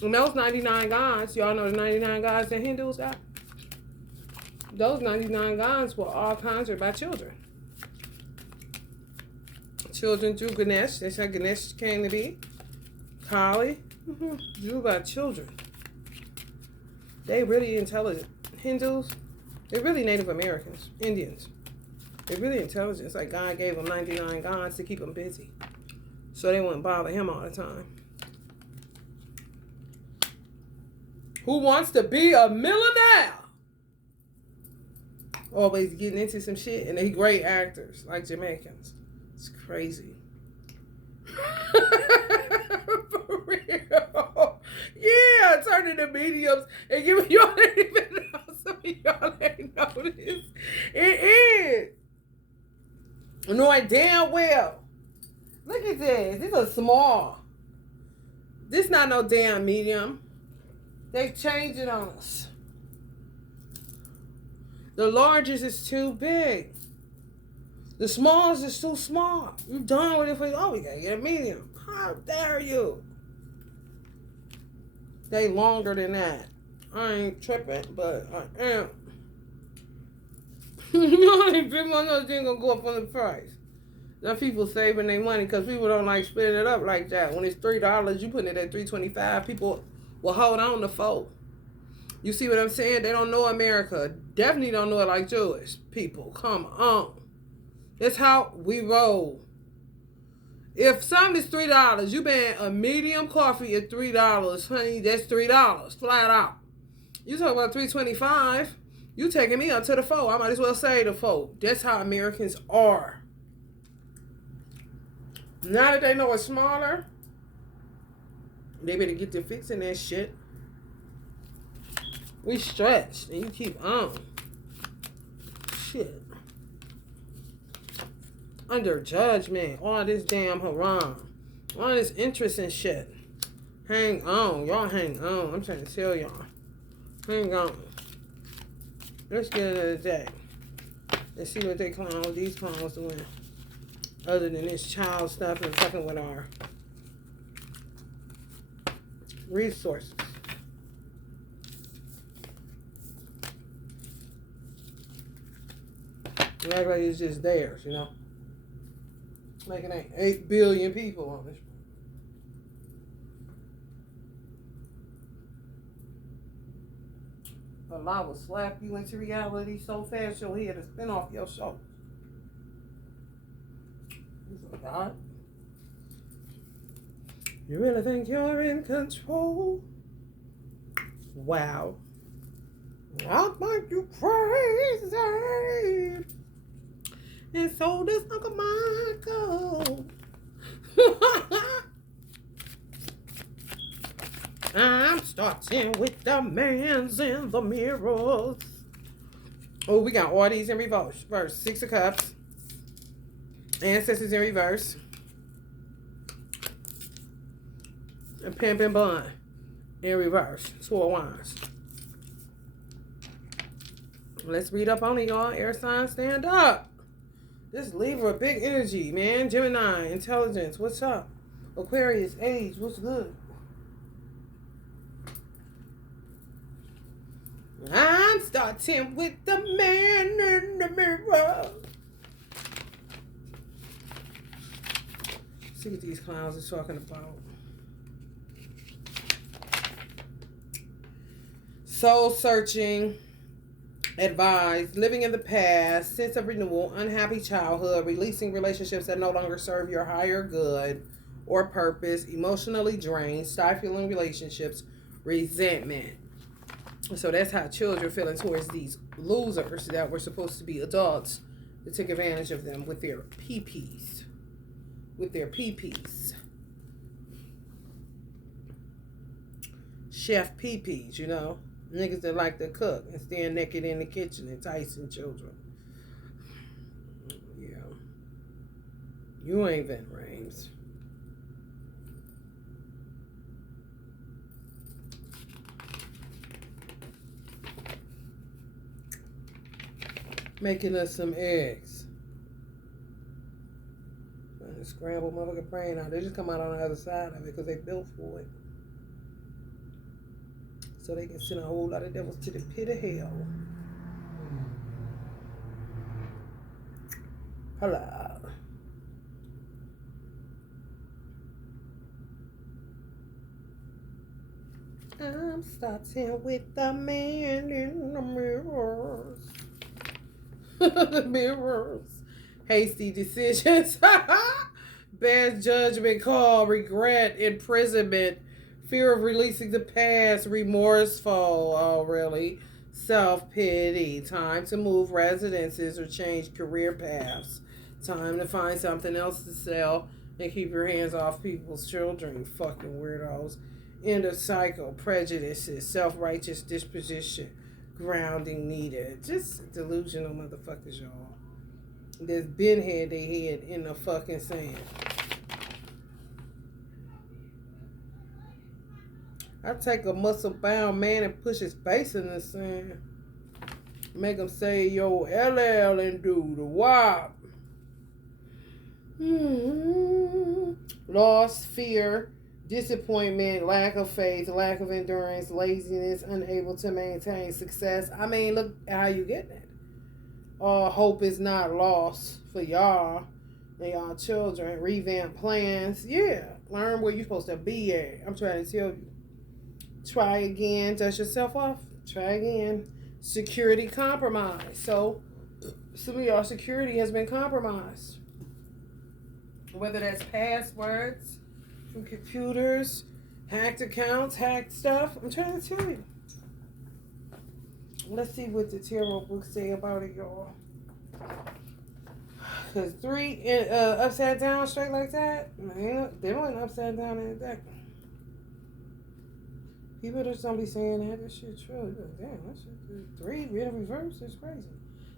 And those 99 gods, y'all know the 99 gods that Hindus got? Those 99 gods were all conjured by children. Children drew Ganesh. That's how Ganesh came to be. Kali. Drew by children. They really intelligent. Hindus, they're really Native Americans. Indians. They're really intelligent. It's like God gave them 99 gods to keep them busy. So they wouldn't bother him all the time. Who wants to be a millionaire? always getting into some shit, and they great actors like Jamaicans. It's crazy. For real. Yeah, turning to mediums and giving y'all ain't even know. Some of y'all ain't noticed. It is. Knowing damn well. Look at this. These are small. This not no damn medium. They change it on us. The largest is too big. The smallest is too small. You done with it for, oh, we gotta get a medium. How dare you? They longer than that. I ain't tripping, but I am. You ain't tripping on those things gonna go up on the price. Now people saving their money because people don't like splitting it up like that. When it's $3, you putting it at $3.25. People will hold on to $4. You see what I'm saying? They don't know America. Definitely don't know it like Jewish people. Come on. That's how we roll. If something is $3, you paying a medium coffee at $3, honey, that's $3, flat out. You talk about $3.25, you taking me up to the $4. I might as well say the $4. That's how Americans are. Now that they know it's smaller, they better get to fixing that shit. We stretched and you keep on. Shit. Under judgment. All this damn haram. All this interest and shit. Hang on. Y'all hang on. I'm trying to tell y'all. Hang on. Let's get another day. Let's see what these clowns doing. Other than this child stuff and fucking with our resources. Act like it's just theirs, you know. Like it ain't 8 billion people on this. Allah will slap you into reality so fast your head will spin off your shoulders. God, you really think you're in control? Wow. I'll make you crazy. And so does Uncle Michael. I'm starting with the mans in the mirrors. Oh, we got all these in reverse. Verse 6 of Cups. Ancestors in reverse. And Pimp and Bun in reverse. 2 of Wands. Let's read up on it, y'all. Air signs, stand up. This Libra, big energy, man. Gemini, intelligence, what's up? Aquarius, age, what's good? I'm starting with the man in the mirror. See what these clowns are talking about. Soul searching, advice, living in the past, sense of renewal, unhappy childhood, releasing relationships that no longer serve your higher good or purpose, emotionally drained, stifling relationships, resentment. So that's how children feeling towards these losers that were supposed to be adults to take advantage of them with their pee-pees. Chef pee-pees, you know. Niggas that like to cook and stand naked in the kitchen enticing children. Yeah. You ain't Vin Rames. Making us some eggs. Trying to scramble motherfucking brain out. They just come out on the other side of it because they built for it. So they can send a whole lot of devils to the pit of hell. Hello. I'm starting with the man in the mirrors. The mirrors. Hasty decisions. Bad judgment call. Regret. Imprisonment. Fear of releasing the past. Remorseful. Oh, really? Self-pity. Time to move residences or change career paths. Time to find something else to sell and keep your hands off people's children, you fucking weirdos. End of cycle. Prejudices. Self-righteous disposition. Grounding needed. Just delusional motherfuckers, y'all. That's been had their head in the fucking sand. I take a muscle-bound man and push his face in the sand. Make him say, yo, LL and do the WAP. Loss, fear, disappointment, lack of faith, lack of endurance, laziness, unable to maintain success. I mean, look at how you get it. Hope is not lost for y'all and y'all children. Revamp plans. Yeah, learn where you're supposed to be at. I'm trying to tell you. Try again. Dust yourself off. Try again. Security compromise. So, some of y'all security has been compromised. Whether that's passwords from computers, hacked accounts, hacked stuff. I'm trying to tell you. Let's see what the tarot books say about it, y'all. Because 3 upside down straight like that, man, they weren't upside down in the deck. People just don't be saying that. That shit true. Damn, that shit 3 in reverse is crazy.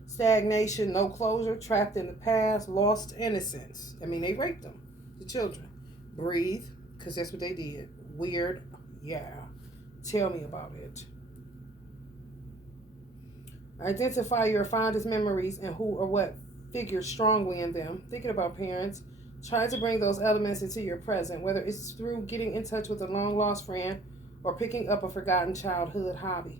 Stagnation, no closure, trapped in the past, lost innocence. I mean, they raped them, the children. Breathe, because that's what they did. Weird, yeah. Tell me about it. Identify your fondest memories and who or what figures strongly in them. Thinking about parents, try to bring those elements into your present, whether it's through getting in touch with a long-lost friend or picking up a forgotten childhood hobby.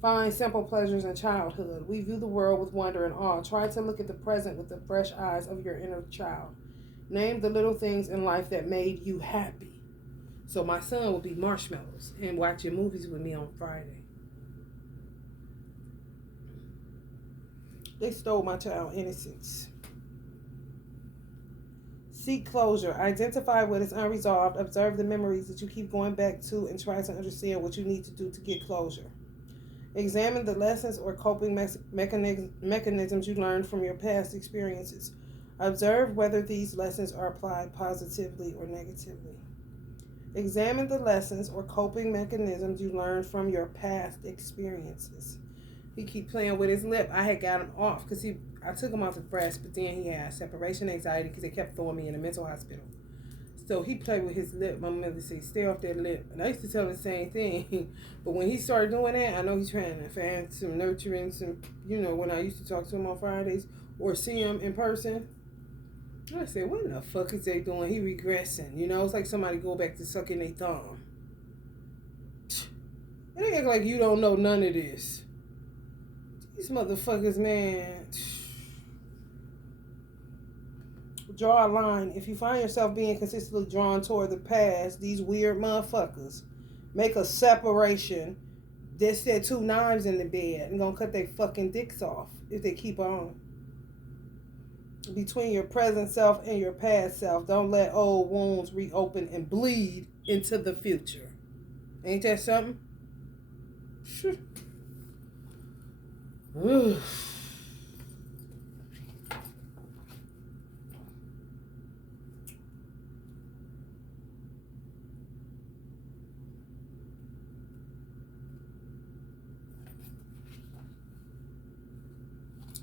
Find simple pleasures in childhood. We view the world with wonder and awe. Try to look at the present with the fresh eyes of your inner child. Name the little things in life that made you happy. So my son will be marshmallows and watching movies with me on Friday. They stole my child's innocence. Seek closure. Identify what is unresolved. Observe the memories that you keep going back to and try to understand what you need to do to get closure. Examine the lessons or coping mechanisms you learned from your past experiences. Observe whether these lessons are applied positively or negatively. Examine the lessons or coping mechanisms you learned from your past experiences. He keep playing with his lip. I had got him off because I took him off the breast, but then he had separation anxiety because they kept throwing me in a mental hospital. So he played with his lip. My mother said, stay off that lip. And I used to tell him the same thing. But when he started doing that, I know he's trying to find some nurturing, some, when I used to talk to him on Fridays or see him in person. I said, what the fuck is they doing? He regressing. It's like somebody go back to sucking their thumb. They act like you don't know none of this. These motherfuckers, man. Draw a line. If you find yourself being consistently drawn toward the past, these weird motherfuckers make a separation. They set 2 knives in the bed and gonna cut their fucking dicks off if they keep on. Between your present self and your past self, don't let old wounds reopen and bleed into the future. Ain't that something?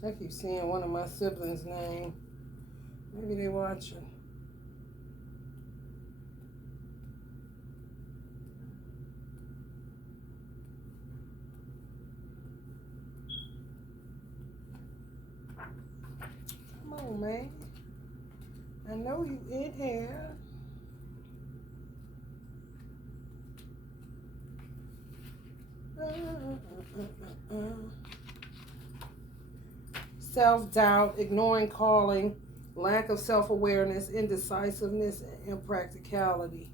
I keep seeing one of my siblings' name. Maybe they watching. Come on, man. I know you in here. Self-doubt, ignoring calling, lack of self-awareness, indecisiveness, and impracticality.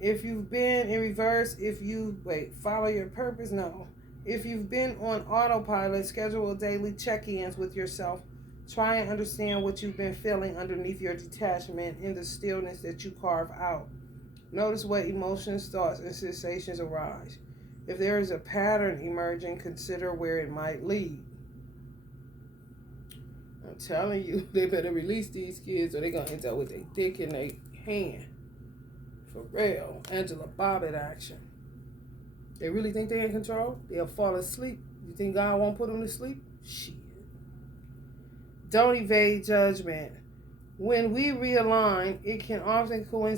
If you've been in reverse, follow your purpose, no. If you've been on autopilot, schedule daily check-ins with yourself. Try and understand what you've been feeling underneath your detachment in the stillness that you carve out. Notice what emotions, thoughts, and sensations arise. If there is a pattern emerging, consider where it might lead. I'm telling you, they better release these kids or they're going to end up with their dick in their hand. For real. Angela Bobbitt action. They really think they're in control? They'll fall asleep. You think God won't put them to sleep? Shit. Don't evade judgment. When we realign, it can often When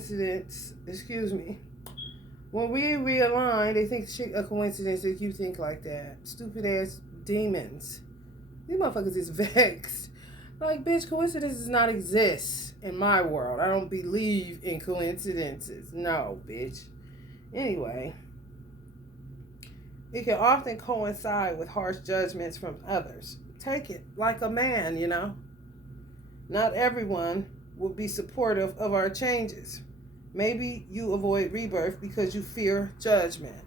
we realign, they think shit a coincidence that you think like that. Stupid ass demons. These motherfuckers is vexed. Like, bitch, coincidences not exist in my world. I don't believe in coincidences. No, bitch. Anyway, it can often coincide with harsh judgments from others. Take it like a man, you know. Not everyone will be supportive of our changes. Maybe you avoid rebirth because you fear judgment.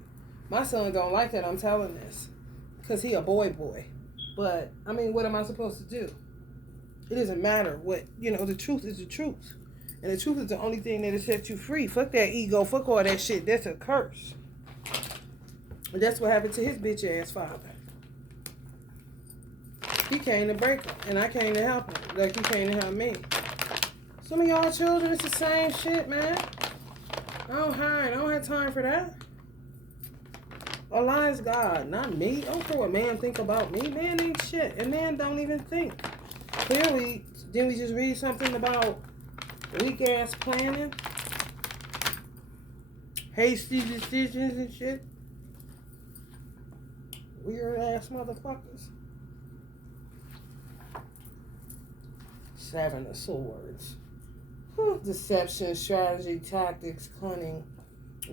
My son don't like that I'm telling this. Because he a boy. But, I mean, what am I supposed to do? It doesn't matter what, the truth is the truth. And the truth is the only thing that'll set you free. Fuck that ego. Fuck all that shit. That's a curse. And that's what happened to his bitch ass father. He came to break him. And I came to help him. Like he came to help me. Some of y'all children, it's the same shit, man. I don't have time for that. Allah is God, not me. I don't care what man think about me. Man ain't shit. And man don't even think. Clearly, didn't we just read something about weak ass planning? Hasty decisions and shit? Weird ass motherfuckers. Seven of Swords. Deception, strategy, tactics, cunning,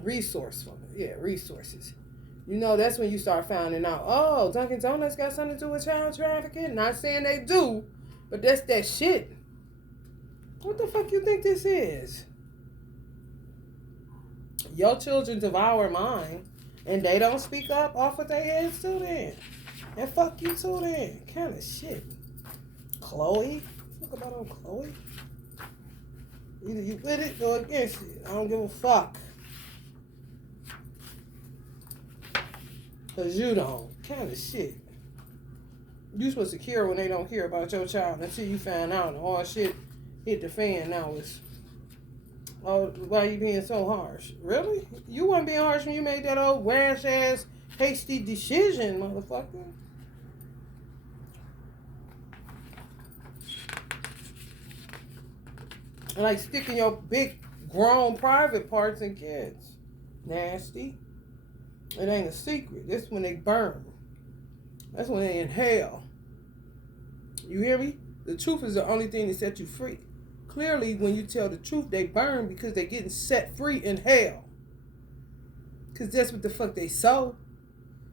resourcefulness. Yeah, resources. That's when you start finding out, oh, Dunkin' Donuts got something to do with child trafficking. Not saying they do, but that's that shit. What the fuck you think this is? Your children devour mine, and they don't speak up off of their heads too then. And fuck you too then. Kind of shit. Chloe? Fuck about on Chloe? Either you with it or against it. I don't give a fuck. Because you don't. Kind of shit. You supposed to care when they don't care about your child until you find out and all shit hit the fan now. Oh, why you being so harsh? Really? You weren't being harsh when you made that old rash ass hasty decision, motherfucker. And like sticking your big grown private parts in kids. Nasty. It ain't a secret. That's when they burn. That's when they inhale. You hear me? The truth is the only thing that sets you free. Clearly, when you tell the truth, they burn because they're getting set free in hell. Because that's what the fuck they sow.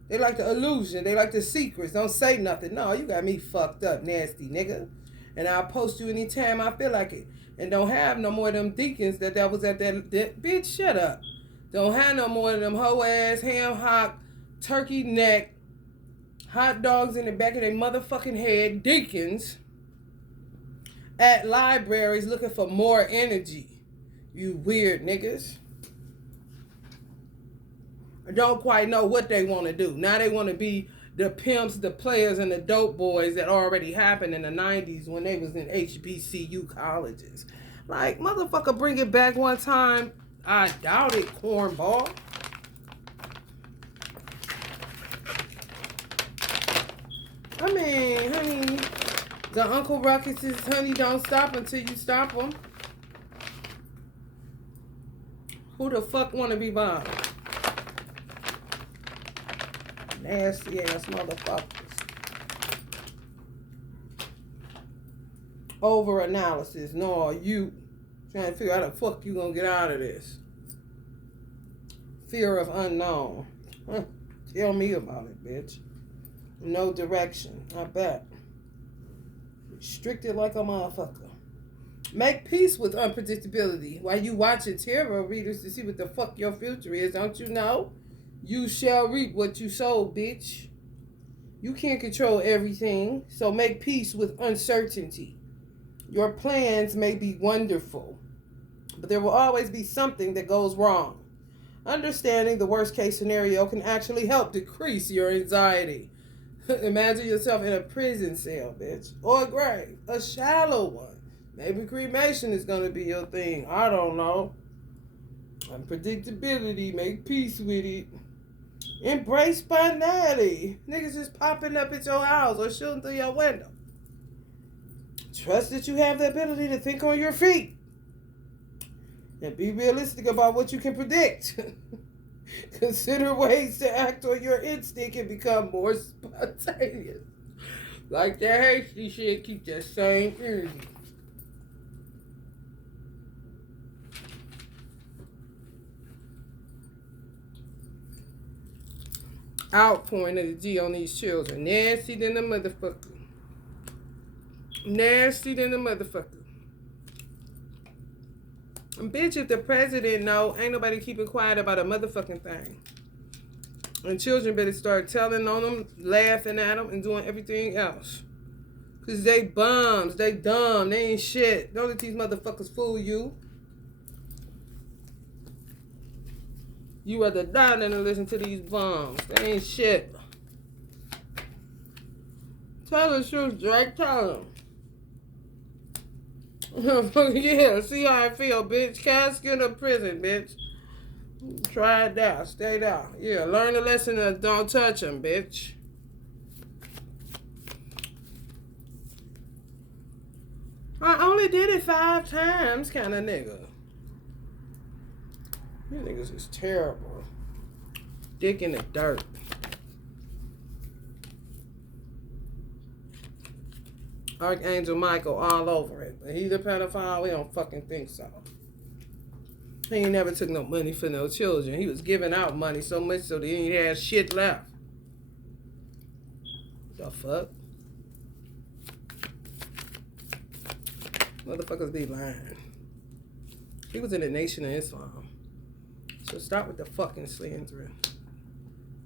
They like the illusion. They like the secrets. Don't say nothing. No, you got me fucked up, nasty nigga. And I'll post you anytime I feel like it. And don't have no more of them deacons that was at that bitch, shut up. Don't have no more of them hoe ass, ham hock, turkey neck, hot dogs in the back of their motherfucking head, deacons at libraries looking for more energy. You weird niggas. I don't quite know what they want to do. Now they want to be the pimps, the players, and the dope boys that already happened in the 90s when they was in HBCU colleges. Like, motherfucker, bring it back one time. I doubt it, cornball. I mean, honey, the Uncle Ruckuses, honey, don't stop until you stop them. Who the fuck want to be bothered? Nasty ass motherfuckers. Over analysis. No, you trying to figure out how the fuck you gonna get out of this. Fear of unknown. Huh. Tell me about it, bitch. No direction. I bet. Restricted like a motherfucker. Make peace with unpredictability. While you watching tarot readers to see what the fuck your future is, don't you know? You shall reap what you sow, bitch. You can't control everything, so make peace with uncertainty. Your plans may be wonderful, but there will always be something that goes wrong. Understanding the worst case scenario can actually help decrease your anxiety. Imagine yourself in a prison cell, bitch, or a grave, a shallow one. Maybe cremation is gonna be your thing. I don't know. Unpredictability, make peace with it. Embrace spontaneity. Niggas just popping up at your house or shooting through your window. Trust that you have the ability to think on your feet. And be realistic about what you can predict. Consider ways to act on your instinct and become more spontaneous. Like that hasty shit, keep that same energy. Outpouring of the G on these children. Nasty than the motherfucker. Nasty than the motherfucker. And bitch, if the president know, ain't nobody keeping quiet about a motherfucking thing. And children better start telling on them, laughing at them, and doing everything else. Because they bums, they dumb, they ain't shit. Don't let these motherfuckers fool you. You rather die than to listen to these bums. They ain't shit. Tell the truth, Drake. Tell them. Yeah, see how I feel, bitch. Casket of prison, bitch. Try it out. Stay down. Yeah, learn the lesson of don't touch them, bitch. I only did it 5 times, kind of nigga. You niggas is terrible. Dick in the dirt. Archangel Michael all over it. But he's a pedophile. We don't fucking think so. He ain't never took no money for no children. He was giving out money so much so that he ain't had shit left. The fuck? Motherfuckers be lying. He was in the Nation of Islam. So stop with the fucking slandering.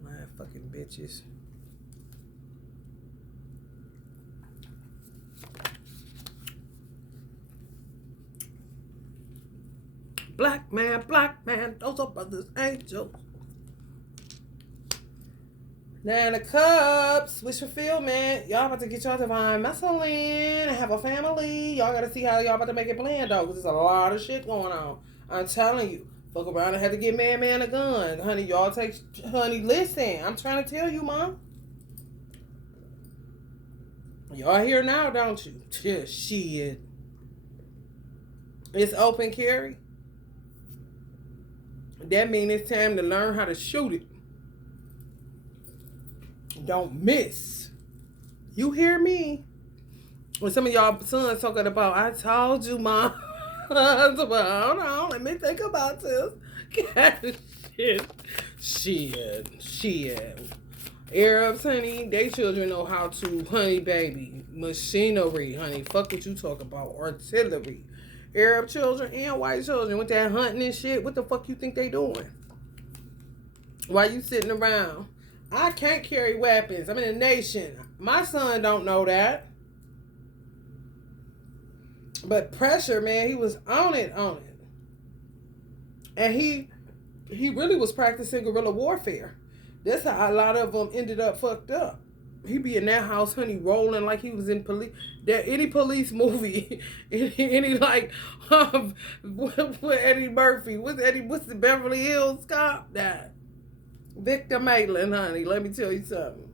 Lying fucking bitches. Black man, those are brothers, angels. 9 of Cups, wish fulfillment. Y'all about to get y'all divine masculine and have a family. Y'all gotta see how y'all about to make it plan, though, because there's a lot of shit going on. I'm telling you. Fuck around and had to get man a gun. Honey, y'all take, honey, listen. I'm trying to tell you, Mom. Y'all here now, don't you? Yeah, shit. It's open carry. That means it's time to learn how to shoot it. Don't miss. You hear me? When some of y'all sons talking about, I told you, Mom. Hold on, let me think about this. Shit. Arabs, honey, they children know how to, honey, baby. Machinery, honey. Fuck what you talk about. Artillery. Arab children and white children with that hunting and shit. What the fuck you think they doing? Why you sitting around? I can't carry weapons. I'm in a nation. My son don't know that. But pressure, man, he was on it. And he really was practicing guerrilla warfare. That's how a lot of them ended up fucked up. He be in that house, honey, rolling like he was in police. Any police movie, any like, with Eddie Murphy, what's the Beverly Hills Cop? That Victor Maitland, honey. Let me tell you something.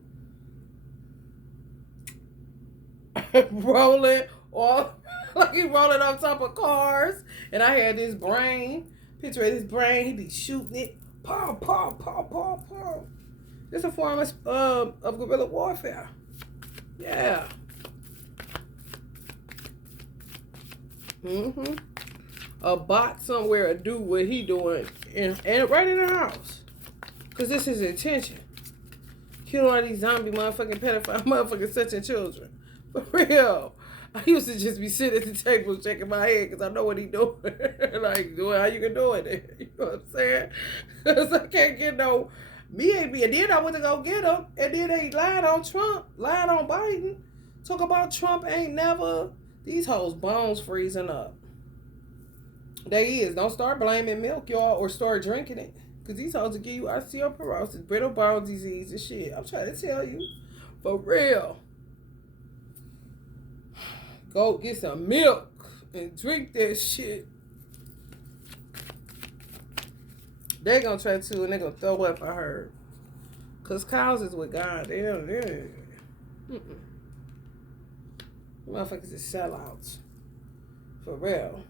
Rolling, or like he rolling on top of cars, and I had this brain. Picture of this brain. He be shooting it, pow, pow, pow, pow, pow. It's a form of guerrilla warfare. Yeah. A bot somewhere do what he doing and right in the house. Because this is intention. Kill all these zombie motherfucking pedophile motherfucking touching children. For real. I used to just be sitting at the table shaking my head because I know what he doing. Like, how you can do it? You know what I'm saying? Because I can't get no... Me ain't be, and then I went to go get him, and then they lied on Trump, lied on Biden. Talk about Trump ain't never, these hoes bones freezing up. They is. Don't start blaming milk, y'all, or start drinking it. Because these hoes will give you osteoporosis, brittle bone disease, and shit. I'm trying to tell you. For real. Go get some milk and drink that shit. They're going to try to, and they're going to throw up, I heard. Because cows is with God. They don't. Motherfuckers is sellouts. For real.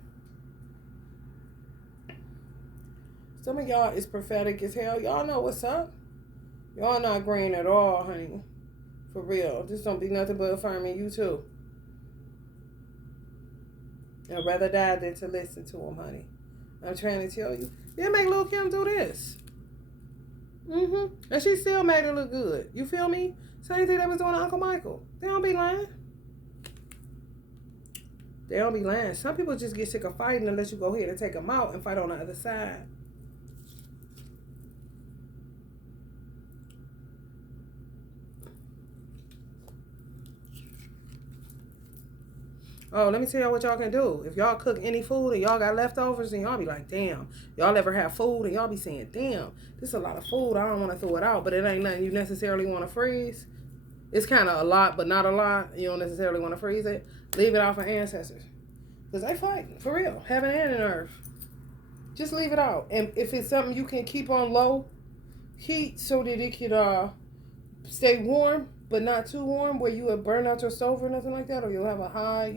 Some of y'all is prophetic as hell. Y'all know what's up. Y'all not green at all, honey. For real. This don't be nothing but affirming you too. I'd rather die than to listen to him, honey. I'm trying to tell you. They make Lil' Kim do this. And she still made her look good. You feel me? Same thing they was doing to Uncle Michael. They don't be lying. They don't be lying. Some people just get sick of fighting and let you go ahead and take them out and fight on the other side. Oh, let me tell y'all what y'all can do. If y'all cook any food and y'all got leftovers, and y'all be like, damn. Y'all ever have food and y'all be saying, damn, this is a lot of food. I don't want to throw it out, but it ain't nothing you necessarily want to freeze. It's kind of a lot, but not a lot. You don't necessarily want to freeze it. Leave it out for ancestors. Because they fighting, for real. Heaven and earth. Just leave it out. And if it's something you can keep on low heat so that it could stay warm, but not too warm, where you would burn out your stove or nothing like that, or you'll have a high,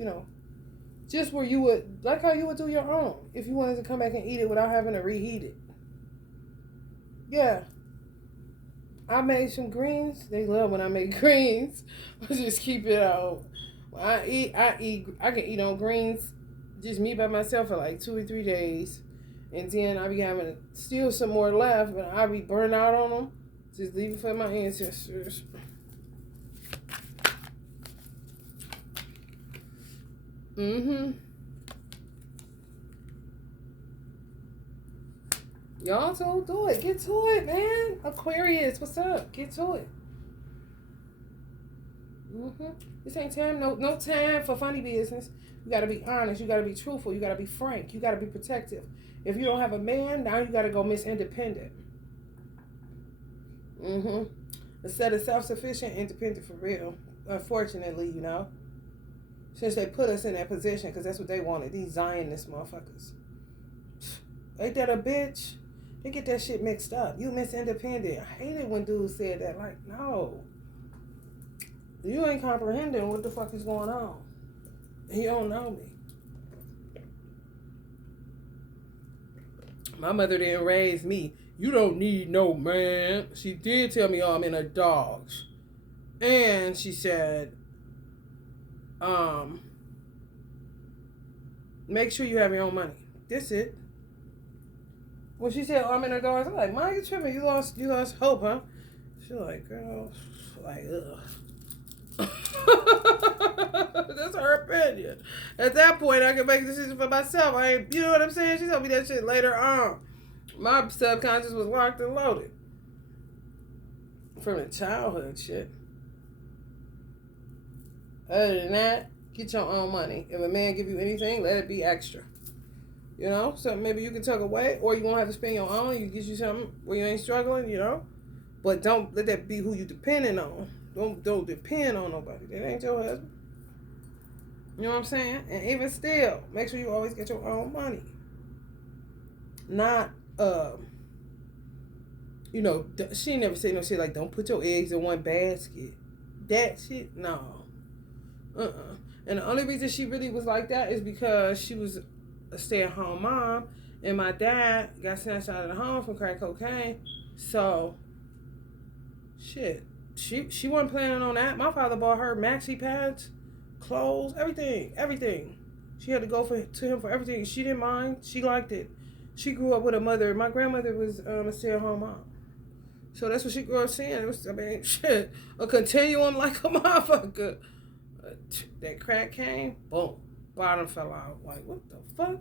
just where you would, like how you would do your own, if you wanted to come back and eat it without having to reheat it. Yeah. I made some greens. They love when I make greens. I just keep it out. When I can eat on greens, just me by myself for like 2 or 3 days. And then I be having still some more left, but I be burnt out on them. Just leave it for my ancestors. Y'all too, do it. Get to it, man. Aquarius, what's up? Get to it. This ain't time, no time for funny business. You gotta be honest. You gotta be truthful. You gotta be frank. You gotta be protective. If you don't have a man, now you gotta go Miss Independent. Instead of self-sufficient, independent for real. Unfortunately, since they put us in that position, because that's what they wanted. These Zionist motherfuckers. Ain't that a bitch? They get that shit mixed up. You Miss Independent. I hate it when dudes said that. Like, no. You ain't comprehending what the fuck is going on. You don't know me. My mother didn't raise me. You don't need no man. She did tell me, I'm in a dogs. And she said, make sure you have your own money. That's it. When she said, I'm in a dogs, I'm like, Mom, you tripping. You lost hope, huh? She's like, girl, like, ugh. That's her opinion. At that point, I can make a decision for myself. You know what I'm saying? She told me that shit later on. My subconscious was locked and loaded from the childhood shit. Other than that, get your own money. If a man give you anything, let it be extra. Something maybe you can tuck away, or you won't have to spend your own. You get you something where you ain't struggling, But don't let that be who you depending on. Don't depend on nobody. That ain't your husband. You know what I'm saying? And even still, make sure you always get your own money. Not, she never said no shit like, don't put your eggs in one basket. That shit, no. And the only reason she really was like that is because she was a stay-at-home mom, and my dad got snatched out of the home from crack cocaine. So, shit. She wasn't planning on that. My father bought her maxi pads, clothes, everything. She had to go to him for everything. She didn't mind. She liked it. She grew up with a mother. My grandmother was a stay-at-home mom. So that's what she grew up seeing. It was, shit, a continuum like a motherfucker. That crack came, boom, bottom fell out. Like, what the fuck?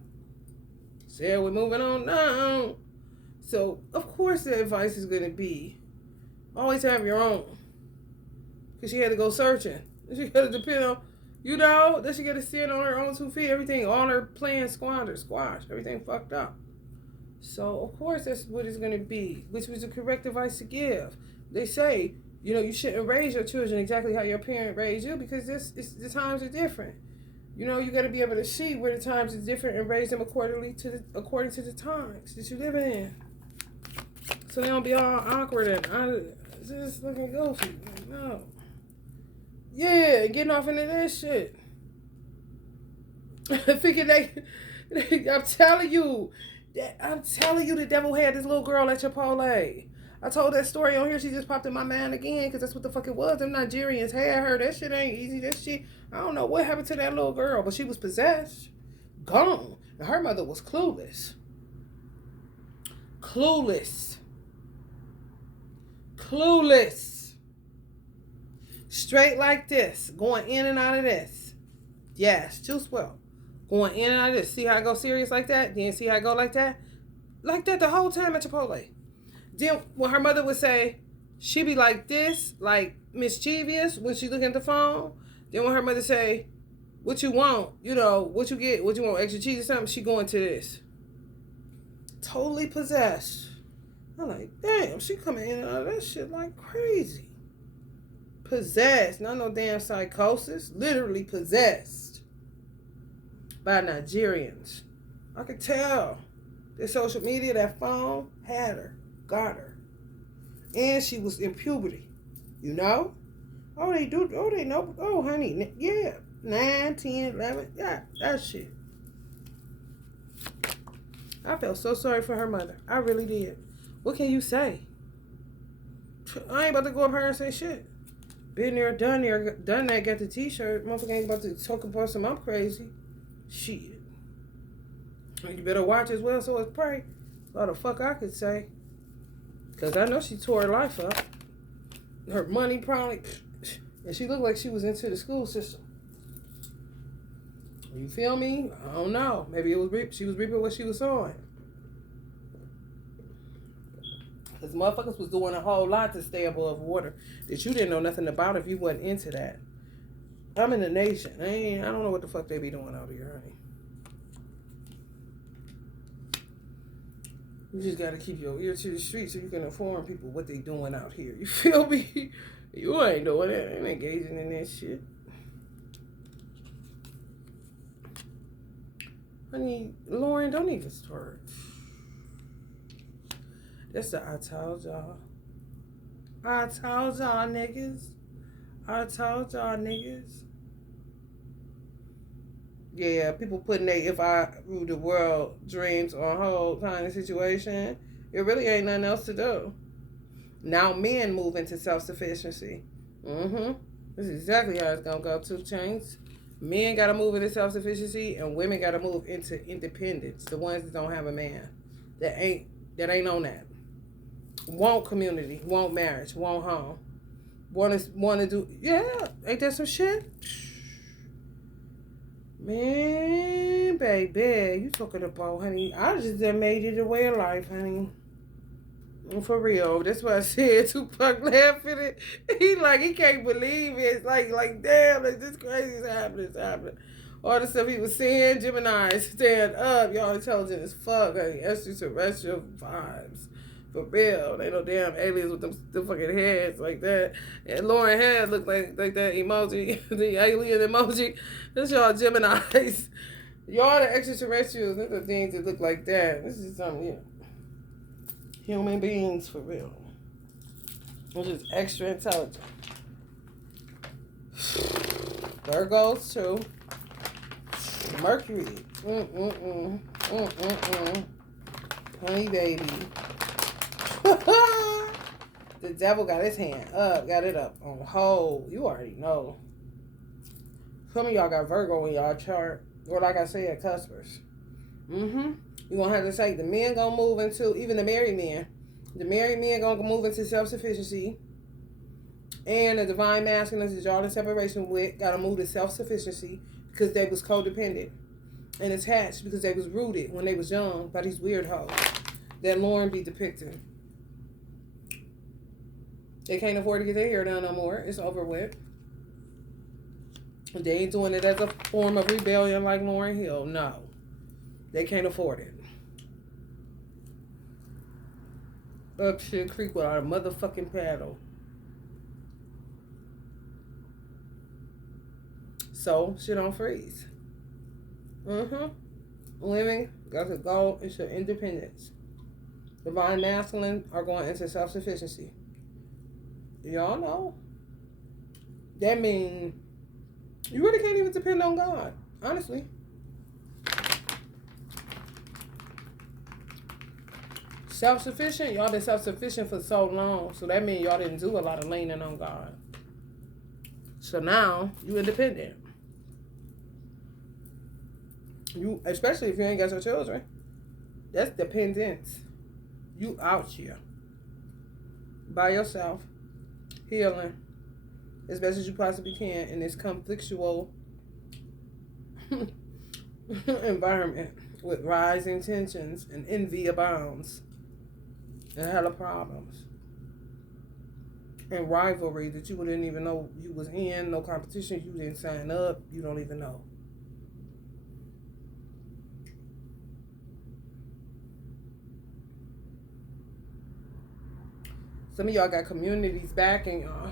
Said we're moving on now. So, of course the advice is going to be, always have your own. Because she had to go searching. She had to depend on, that she got to stand on her own 2 feet. Everything, all her plans squash. Everything fucked up. So, of course, that's what it's going to be, which was the correct advice to give. They say, you shouldn't raise your children exactly how your parent raised you because the times are different. You got to be able to see where the times are different and raise them according to the times that you live in. So they don't be all awkward and just looking goofy. No. Yeah, getting off into that shit. Thinking I'm telling you, the devil had this little girl at Chipotle. I told that story on here. She just popped in my mind again because that's what the fuck it was. Them Nigerians had her. That shit ain't easy. That shit, I don't know what happened to that little girl, but she was possessed, gone, and her mother was clueless. Straight like this, going in and out of this. Yes, juice well. Going in and out of this. See how I go serious like that? Then see how I go like that? Like that the whole time at Chipotle. Then when her mother would say, she be like this, like mischievous when she looking at the phone. Then when her mother say, what you want? What you get? What you want? Extra cheese or something? She going to this. Totally possessed. I'm like, damn, she coming in and out of that shit like crazy. Possessed. Not no damn psychosis. Literally possessed. By Nigerians. I could tell. Their social media, that phone, had her. Got her. And she was in puberty. Oh, they do. Oh, they know. Oh, honey. Yeah. 9, 10, 11. Yeah, that shit. I felt so sorry for her mother. I really did. What can you say? I ain't about to go up here and say shit. Been there, done that, got the t-shirt. Motherfucker ain't about to talk about some I'm crazy. Shit. You better watch as well, so it's pray. What the fuck I could say. Because I know she tore her life up. Her money probably. And she looked like she was into the school system. You feel me? I don't know. Maybe she was reaping what she was sowing. Because motherfuckers was doing a whole lot to stay above water that you didn't know nothing about if you wasn't into that. I'm in the nation. I don't know what the fuck they be doing out here, honey. You just gotta keep your ear to the street so you can inform people what they doing out here. You feel me? You ain't doing it. I ain't engaging in that shit. Honey, Lauren, don't even start. That's the I told y'all. I told y'all niggas. Yeah, people putting their if I rule the world dreams on hold kind of situation. It really ain't nothing else to do. Now men move into self-sufficiency. This is exactly how it's gonna go. 2 chains. Men gotta move into self-sufficiency and women gotta move into independence. The ones that don't have a man. That ain't on that. Want community, want marriage, want home. Want to do, yeah, ain't that some shit? Man, baby, you talking about, honey, I just done made it a way of life, honey. For real, that's what I said. Tupac laughing it. He can't believe it. It's like damn, this crazy is happening. All the stuff he was saying, Gemini, stand up, y'all intelligent as fuck, honey. Extraterrestrial vibes. For real. They no damn aliens with them fucking heads like that. And Lauren head looked like that emoji, the alien emoji. That's y'all Geminis. Y'all the extraterrestrials. They're the things that look like that. This is something, human beings for real. Which is extra intelligent. Virgos too. Mercury. Honey baby. The devil got his hand up, got it up on hold. You already know. Some of y'all got Virgo in y'all chart. Or like I said, cuspers. You're going to have to say the men going to move into, even the married men. The married men going to move into self-sufficiency. And the divine masculines that y'all in separation with got to move to self-sufficiency because they was codependent and attached because they was rooted when they was young by these weird hoes that Lauren be depicting. They can't afford to get their hair done no more. It's over with. They ain't doing it as a form of rebellion like Lauryn Hill. No. They can't afford it. up shit creek without a motherfucking paddle. So shit don't freeze. Women got to go into independence. Divine masculine are going into self-sufficiency. Y'all know. That means you really can't even depend on God, honestly. Self-sufficient, y'all been self-sufficient for so long. So that means y'all didn't do a lot of leaning on God. So now you independent. You, especially if you ain't got your children, that's dependence. You out here by yourself, healing as best as you possibly can in this conflictual environment with rising tensions and envy abounds and hella problems and rivalry that you didn't even know you was in, no competition, you didn't sign up, you don't even know. Some of y'all got communities backing y'all.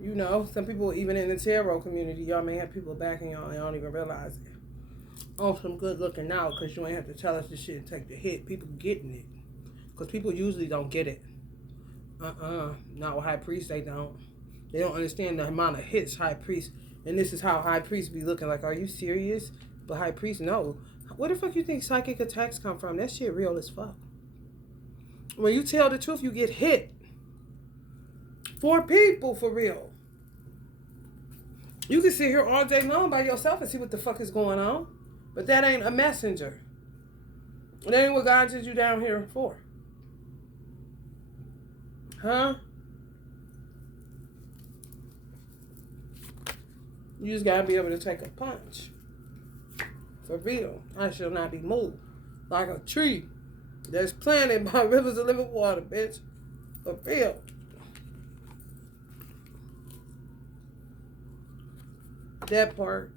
You know, some people, even in the tarot community, y'all may have people backing y'all and y'all don't even realize it. Oh, some good looking out because you ain't have to tell us this shit and take the hit. People getting it. Because people usually don't get it. Not with High Priest, they don't. They don't understand the amount of hits High Priest. And this is how High Priest be looking like, are you serious? But High Priest, no. Where the fuck you think psychic attacks come from? That shit real as fuck. When you tell the truth, you get hit. 4 people, for real. You can sit here all day long by yourself and see what the fuck is going on. But that ain't a messenger. That ain't what God sent you down here for. Huh? You just gotta be able to take a punch. For real. I shall not be moved. Like a tree that's planted by rivers of living water, bitch. For real. That part.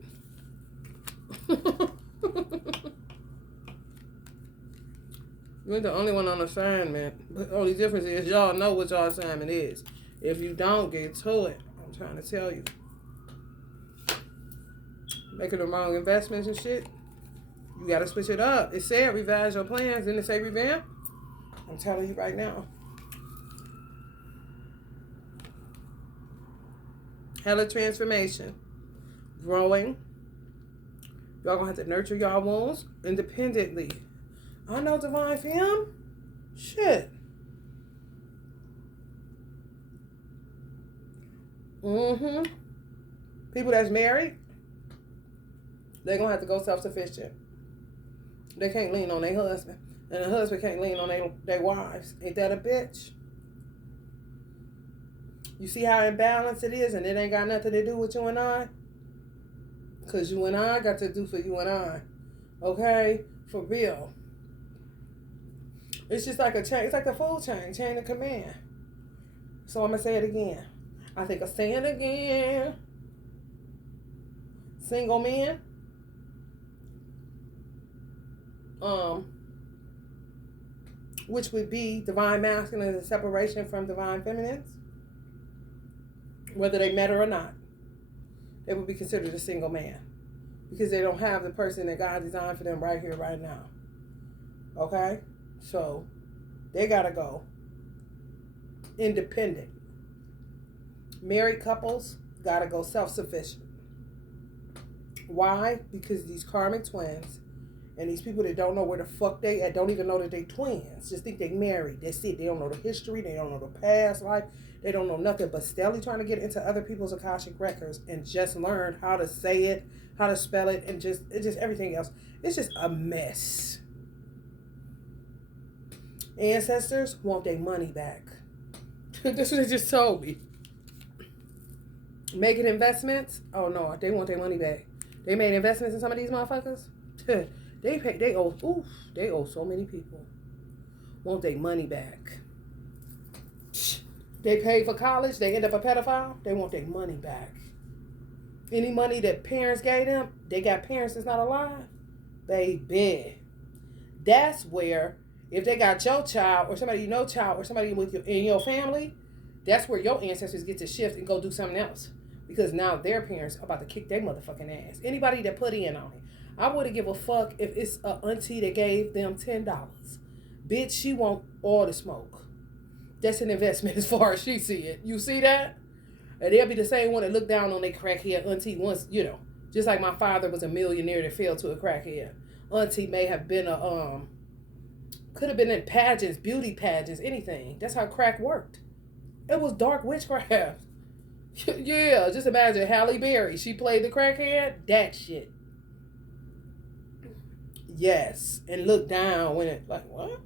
You're the only one on assignment. The only difference is y'all know what y'all assignment is. If you don't, get to it. I'm trying to tell you. Making the wrong investments and shit. You gotta switch it up. It said revise your plans. Didn't it say revamp? I'm telling you right now. Hella transformation. Growing. Y'all gonna have to nurture y'all wounds independently. I know Divine Femme. Shit. People that's married, they're gonna have to go self-sufficient. They can't lean on their husband. And the husband can't lean on their wives. Ain't that a bitch? You see how imbalanced it is, and it ain't got nothing to do with you and I? Because you and I got to do for you and I. Okay? For real. It's just like a chain. It's like the food chain of command. So I'm going to say it again. I think I'll say it again. Single men. Which would be divine masculine and separation from divine feminines. Whether they met her or not. They would be considered a single man. Because they don't have the person that God designed for them right here, right now. Okay? So, they gotta go independent. Married couples gotta go self-sufficient. Why? Because these karmic twins and these people that don't know where the fuck they at, don't even know that they twins, just think they married. That's it. They don't know the history. They don't know the past life. They don't know nothing but steadily trying to get into other people's Akashic records and just learn how to say it, how to spell it, and just everything else. It's just a mess. Ancestors want their money back. That's what they just told me. Making investments? Oh no, they want their money back. They made investments in some of these motherfuckers. They owe so many people. Want their money back. They paid for college, they end up a pedophile, they want their money back. Any money that parents gave them, they got parents that's not alive. Baby. That's where If they got your child or somebody you know child or somebody with you in your family, that's where your ancestors get to shift and go do something else. Because now their parents are about to kick their motherfucking ass. Anybody that put in on it. I wouldn't give a fuck if it's a auntie that gave them $10. Bitch, she want all the smoke. That's an investment as far as she see it. You see that? And they'll be the same one that look down on their crackhead auntie once, just like my father was a millionaire that fell to a crackhead. Auntie may have been could have been in pageants, beauty pageants, anything. That's how crack worked. It was dark witchcraft. Yeah, just imagine Halle Berry. She played the crackhead. That shit. Yes. And look down when it, like, what?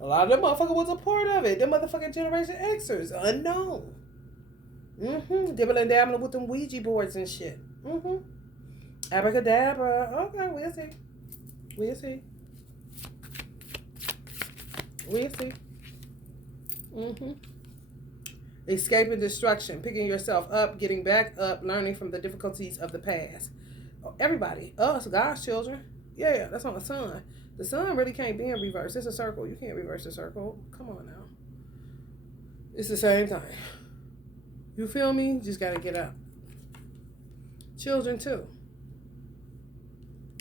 A lot of them motherfuckers was a part of it. Them motherfucking Generation Xers. Unknown. Dibbling and dabbling with them Ouija boards and shit. Abracadabra. Okay, we'll see. We'll see. We'll see. Escaping destruction, picking yourself up, getting back up, learning from the difficulties of the past. Everybody, us, God's children. Yeah, that's on the sun. The sun really can't be in reverse. It's a circle. You can't reverse the circle. Come on now. It's the same thing. You feel me? Just gotta get up. Children too.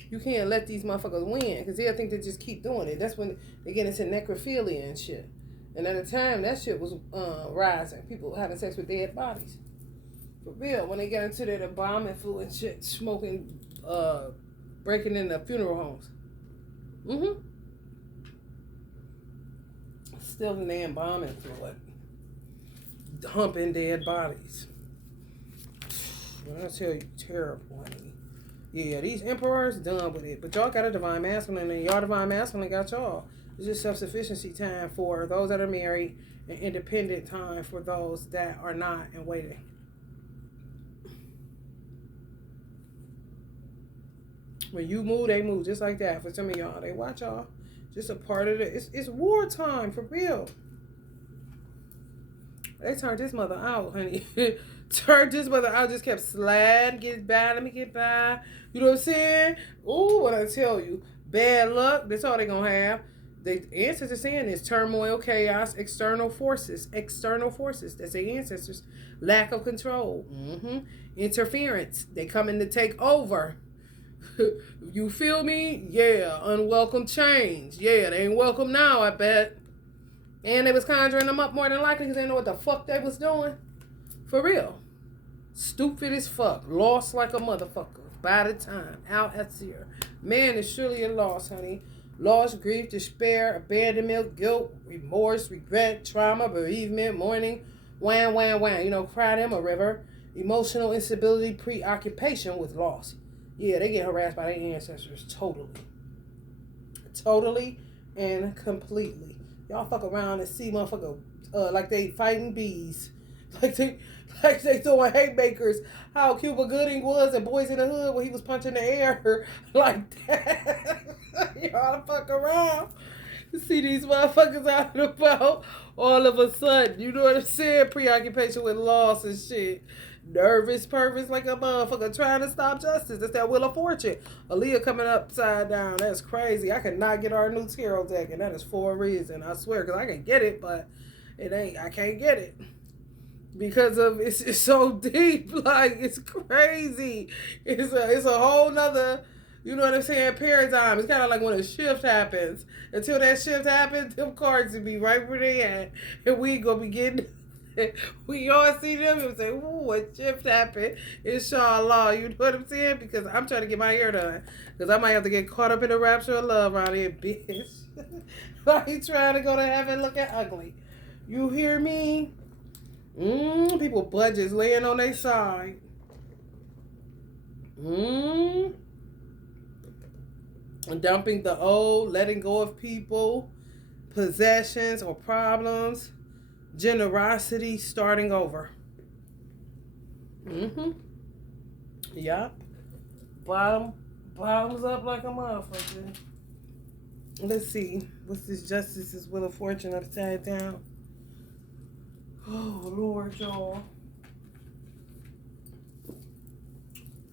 You can't let these motherfuckers win because they'll think they just keep doing it. That's when they get into necrophilia and shit. And at the time, that shit was rising. People having sex with dead bodies. For real. When they get into that embalming fluid and shit, smoking, breaking into funeral homes. Still in the embalming fluid. Humping dead bodies. When I tell you, terrible, honey. Yeah, these emperors done with it. But y'all got a divine masculine, and y'all divine masculine got y'all. It's just self-sufficiency time for those that are married and independent time for those that are not and waiting. When you move, they move just like that. For some of y'all, they watch y'all. Just a part of it. It's wartime, for real. They turned this mother out, honey. Turned this mother out, just kept sliding, get by, let me get by. You know what I'm saying? Ooh, what I tell you. Bad luck, that's all they gonna have. The ancestors saying is turmoil, chaos, external forces. External forces, that's their ancestors. Lack of control. Interference. They coming to take over. You feel me? Yeah. Unwelcome change. Yeah, they ain't welcome now, I bet. And they was conjuring them up more than likely because they know what the fuck they was doing. For real. Stupid as fuck. Lost like a motherfucker. By the time. Out at sea. Man is surely a loss, honey. Loss, grief, despair, abandonment, guilt, remorse, regret, trauma, bereavement, mourning, wham, wham, wham. Cry them a river. Emotional instability, preoccupation with loss. Yeah, they get harassed by their ancestors totally. Totally and completely. Y'all fuck around and see motherfucker like they fighting bees. Like they throwing haymakers. How Cuba Gooding was in Boys in the Hood when he was punching the air like that. Y'all fuck around. See these motherfuckers out and about all of a sudden. You know what I'm saying? Preoccupation with loss and shit. Nervous purpose like a motherfucker trying to stop justice. That's that Wheel of Fortune. Aaliyah coming upside down. That's crazy. I cannot get our new tarot deck, and that is for a reason. I swear, because I can get it, but it ain't. I can't get it because of it's so deep. Like it's crazy. It's a whole nother. You know what I'm saying? Paradigm. It's kind of like when a shift happens. Until that shift happens, them cards will be right where they at, and we gonna be getting. We all see them and say, ooh, a shift happened. Inshallah. You know what I'm saying? Because I'm trying to get my hair done. Because I might have to get caught up in the rapture of love around here, bitch. I ain't trying to go to heaven looking ugly. You hear me? People budgets laying on their side. Dumping the old, letting go of people, possessions or problems. Generosity, starting over. Yup. Bottoms up like a motherfucker. Let's see. What's this Justice's Wheel of Fortune upside down? Oh, Lord, y'all.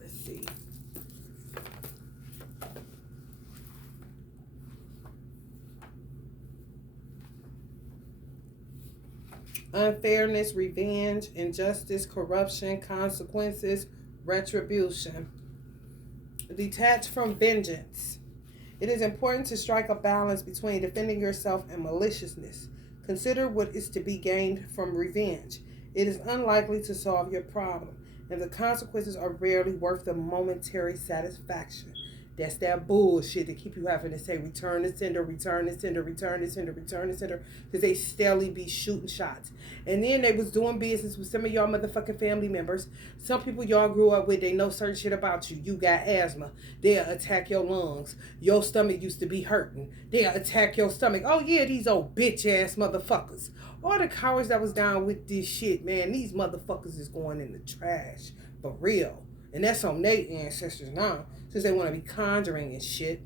Let's see. unfairness, revenge, injustice, corruption, consequences, retribution. Detach from vengeance. It is important to strike a balance between defending yourself and maliciousness. Consider what is to be gained from revenge. It is unlikely to solve your problem, and the consequences are rarely worth the momentary satisfaction. That's that bullshit that keep you having to say return the sender, return the sender, return the sender, return the sender, because they steadily be shooting shots. And then they was doing business with some of y'all motherfucking family members. Some people y'all grew up with, they know certain shit about you. You got asthma. They'll attack your lungs. Your stomach used to be hurting. They'll attack your stomach. Oh yeah, these old bitch ass motherfuckers. All the cowards that was down with this shit, man, these motherfuckers is going in the trash. For real. And that's on their ancestors now. Since they want to be conjuring and shit.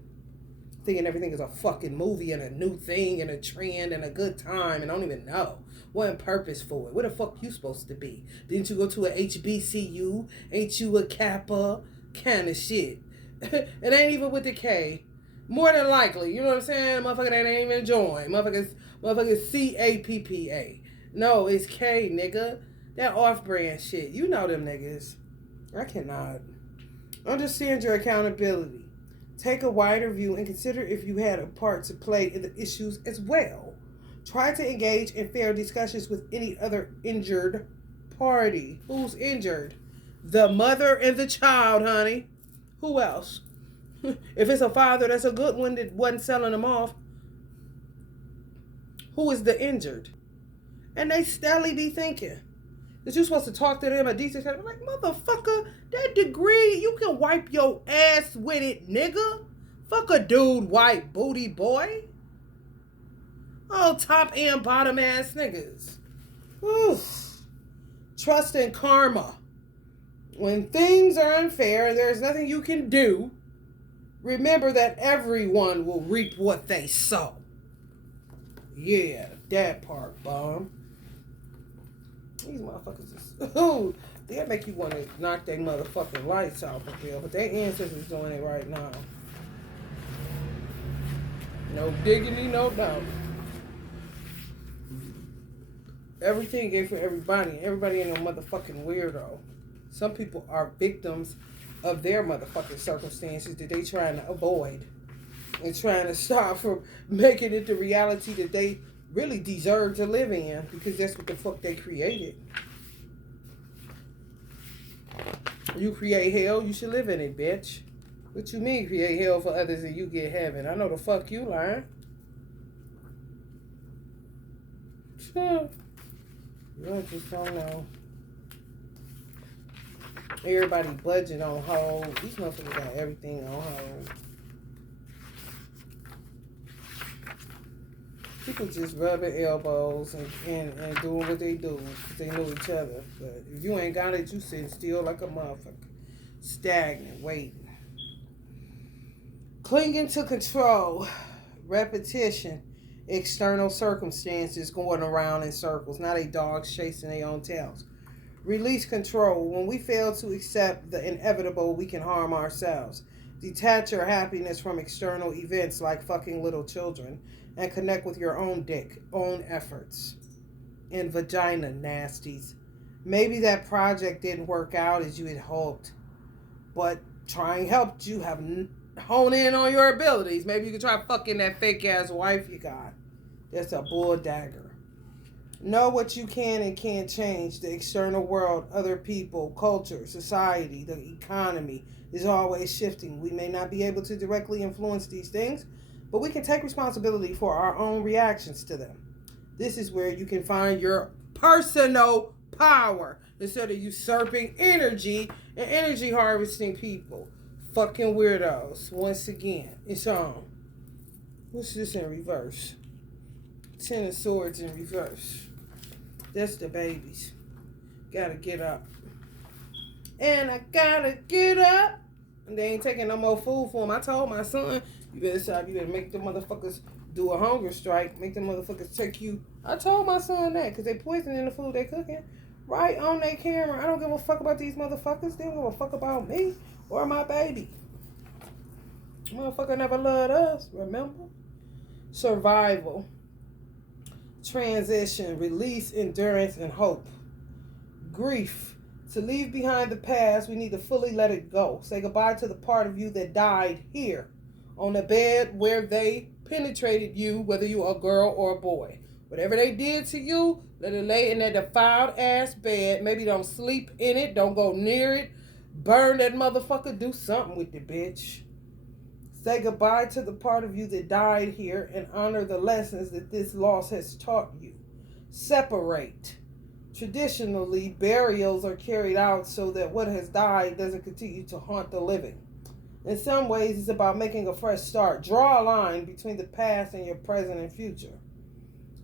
Thinking everything is a fucking movie and a new thing and a trend and a good time and I don't even know. What purpose for it? Where the fuck you supposed to be? Didn't you go to a HBCU? Ain't you a Kappa? Kind of shit. It ain't even with the K. More than likely. You know what I'm saying? Motherfucker that ain't even join. Motherfuckers CAPPA. No, it's K, nigga. That off-brand shit. You know them niggas. I cannot. Understand your accountability. Take a wider view and consider if you had a part to play in the issues as well. Try to engage in fair discussions with any other injured party. Who's injured? The mother and the child, honey. Who else? If it's a father, that's a good one that wasn't selling them off. Who is the injured? And they steadily be thinking that you're supposed to talk to them a decent time. Like, motherfucker, that degree, you can wipe your ass with it, nigga. Fuck a dude, white booty boy. Oh, top and bottom ass niggas. Oof. Trust in karma. When things are unfair and there's nothing you can do, remember that everyone will reap what they sow. Yeah, that part, bomb. These motherfuckers is, ooh, they'll make you want to knock their motherfucking lights out for real. But their ancestors doing it right now. No diggity, no doubt. Everything ain't for everybody. Everybody ain't no motherfucking weirdo. Some people are victims of their motherfucking circumstances that they trying to avoid. And trying to stop from making it the reality that they really deserve to live in. Because that's what the fuck they created. You create hell, you should live in it, bitch. What you mean create hell for others and you get heaven? I know the fuck you lying. Sure. You just don't know. Everybody budget on hold. These motherfuckers got everything on hold. People just rubbing elbows and doing what they do because they know each other. But if you ain't got it, you sitting still like a motherfucker. Stagnant, waiting. Clinging to control. Repetition. External circumstances going around in circles. Now they dogs chasing their own tails. Release control. When we fail to accept the inevitable, we can harm ourselves. Detach your happiness from external events like fucking little children and connect with your own dick, own efforts. And vagina nasties. Maybe that project didn't work out as you had hoped, but trying helped you hone in on your abilities. Maybe you could try fucking that fake ass wife you got. That's a bull dagger. Know what you can and can't change. The external world, other people, culture, society, the economy is always shifting. We may not be able to directly influence these things, but we can take responsibility for our own reactions to them. This is where you can find your personal power instead of usurping energy and energy harvesting people. Fucking weirdos. Once again, it's on. What's this in reverse? Ten of Swords in reverse. That's the babies. Gotta get up. And I gotta get up. And they ain't taking no more food for them. I told my son, you better stop. You better make the motherfuckers do a hunger strike. Make the motherfuckers take you. I told my son that because they poisoning the food they cooking. Right on their camera. I don't give a fuck about these motherfuckers. They don't give a fuck about me or my baby. Motherfucker never loved us, remember? Survival. Transition, release, endurance, and hope. Grief. To leave behind the past, we need to fully let it go. Say goodbye to the part of you that died here, on the bed where they penetrated you, whether you are a girl or a boy. Whatever they did to you, let it lay in that defiled ass bed. Maybe don't sleep in it, don't go near it. Burn that motherfucker, do something with it, bitch. Say goodbye to the part of you that died here and honor the lessons that this loss has taught you. Separate. Traditionally, burials are carried out so that what has died doesn't continue to haunt the living. In some ways, it's about making a fresh start. Draw a line between the past and your present and future.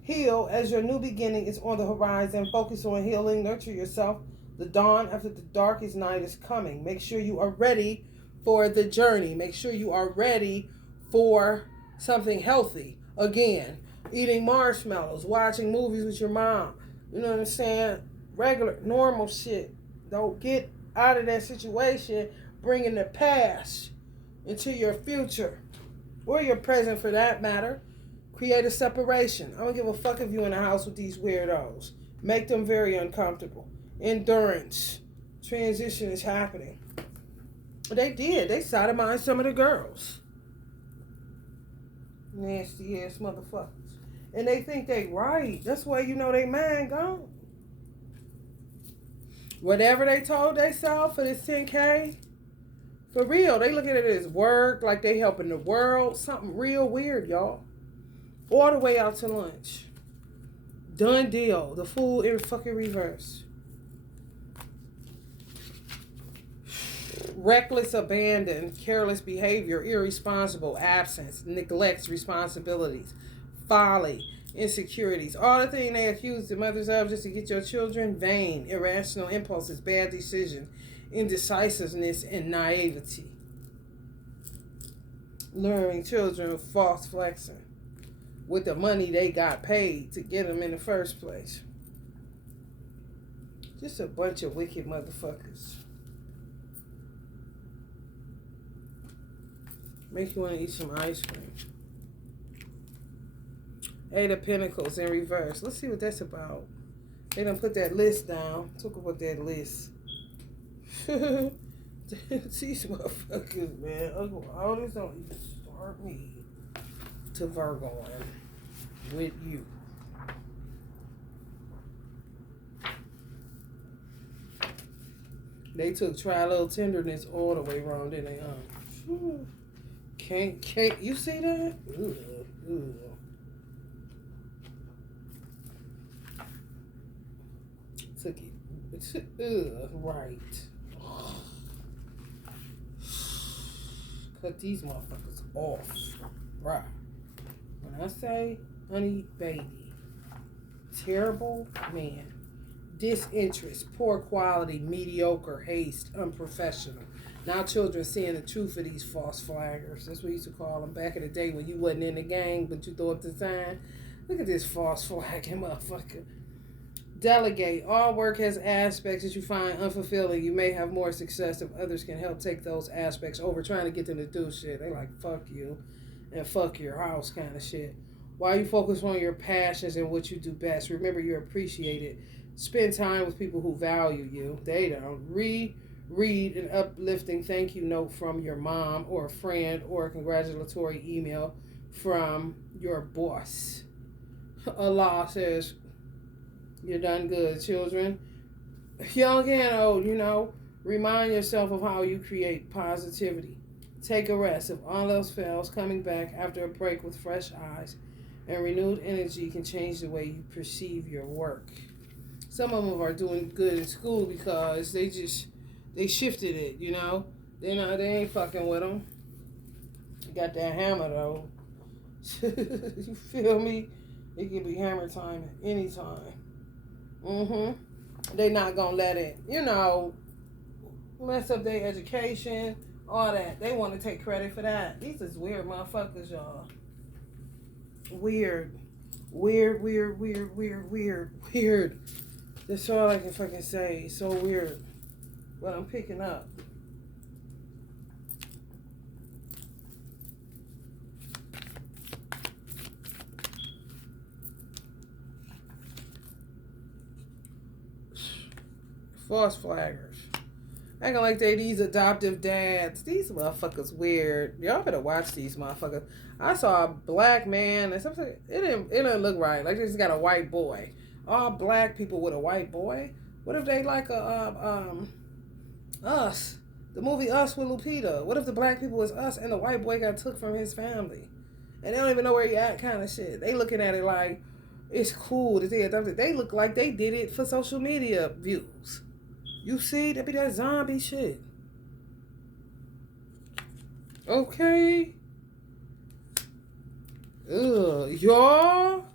Heal as your new beginning is on the horizon. Focus on healing. Nurture yourself. The dawn after the darkest night is coming. Make sure you are ready for the journey. Make sure you are ready for something healthy. Again, eating marshmallows, watching movies with your mom. You know what I'm saying? Regular, normal shit. Don't get out of that situation bringing the past into your future or your present for that matter. Create a separation. I don't give a fuck if you're in the house with these weirdos. Make them very uncomfortable. Endurance. Transition is happening. They did. They sodomized some of the girls. Nasty ass motherfuckers. And they think they right. That's why you know they mind gone. Whatever they told they self for this 10K, for real, they look at it as work, like they helping the world. Something real weird, y'all. All the way out to lunch. Done deal. The fool in fucking reverse. Reckless abandon, careless behavior, irresponsible, absence, neglects responsibilities, folly, insecurities, all the things they accuse the mothers of just to get your children, vain, irrational impulses, bad decisions, indecisiveness, and naivety. Luring children with false flexing with the money they got paid to get them in the first place. Just a bunch of wicked motherfuckers. Makes you want to eat some ice cream. Eight of Pentacles in reverse. Let's see what that's about. They done put that list down. Talk about that list. These motherfuckers, man. All this don't even start me to Virgo with you. They took try a little tenderness all the way wrong, didn't they? Can't you see that? Ugh. Took it. Right. Cut these motherfuckers off. Right. When I say honey baby, terrible man, disinterest, poor quality, mediocre, haste, unprofessional. Now children seeing the truth of these false flaggers. That's what we used to call them back in the day when you wasn't in the gang, but you threw up the sign. Look at this false flagging motherfucker. Delegate. All work has aspects that you find unfulfilling. You may have more success if others can help take those aspects over. Trying to get them to do shit. They like, fuck you and fuck your house kind of shit. While you focus on your passions and what you do best, remember you're appreciated. Spend time with people who value you. They don't. Read an uplifting thank you note from your mom or a friend or a congratulatory email from your boss. Allah says, you're done good, children. Young and old, remind yourself of how you create positivity. Take a rest. If all else fails, coming back after a break with fresh eyes and renewed energy can change the way you perceive your work. Some of them are doing good in school because they shifted it, They ain't fucking with them. They got that hammer, though. You feel me? It can be hammer time anytime. They not gonna let it, mess up their education, all that. They want to take credit for that. These is weird motherfuckers, y'all. Weird. That's all I can fucking say. So weird. What I'm picking up. False flaggers. Acting like they these adoptive dads. These motherfuckers weird. Y'all better watch these motherfuckers. I saw a black man and something. It didn't look right. Like they just got a white boy. All black people with a white boy. What if they like a Us? The movie Us with Lupita. What if the black people was Us and the white boy got took from his family? And they don't even know where he at kind of shit. They looking at it like it's cool that they adopted. They look like they did it for social media views. You see, that be that zombie shit. Okay. Ugh, y'all.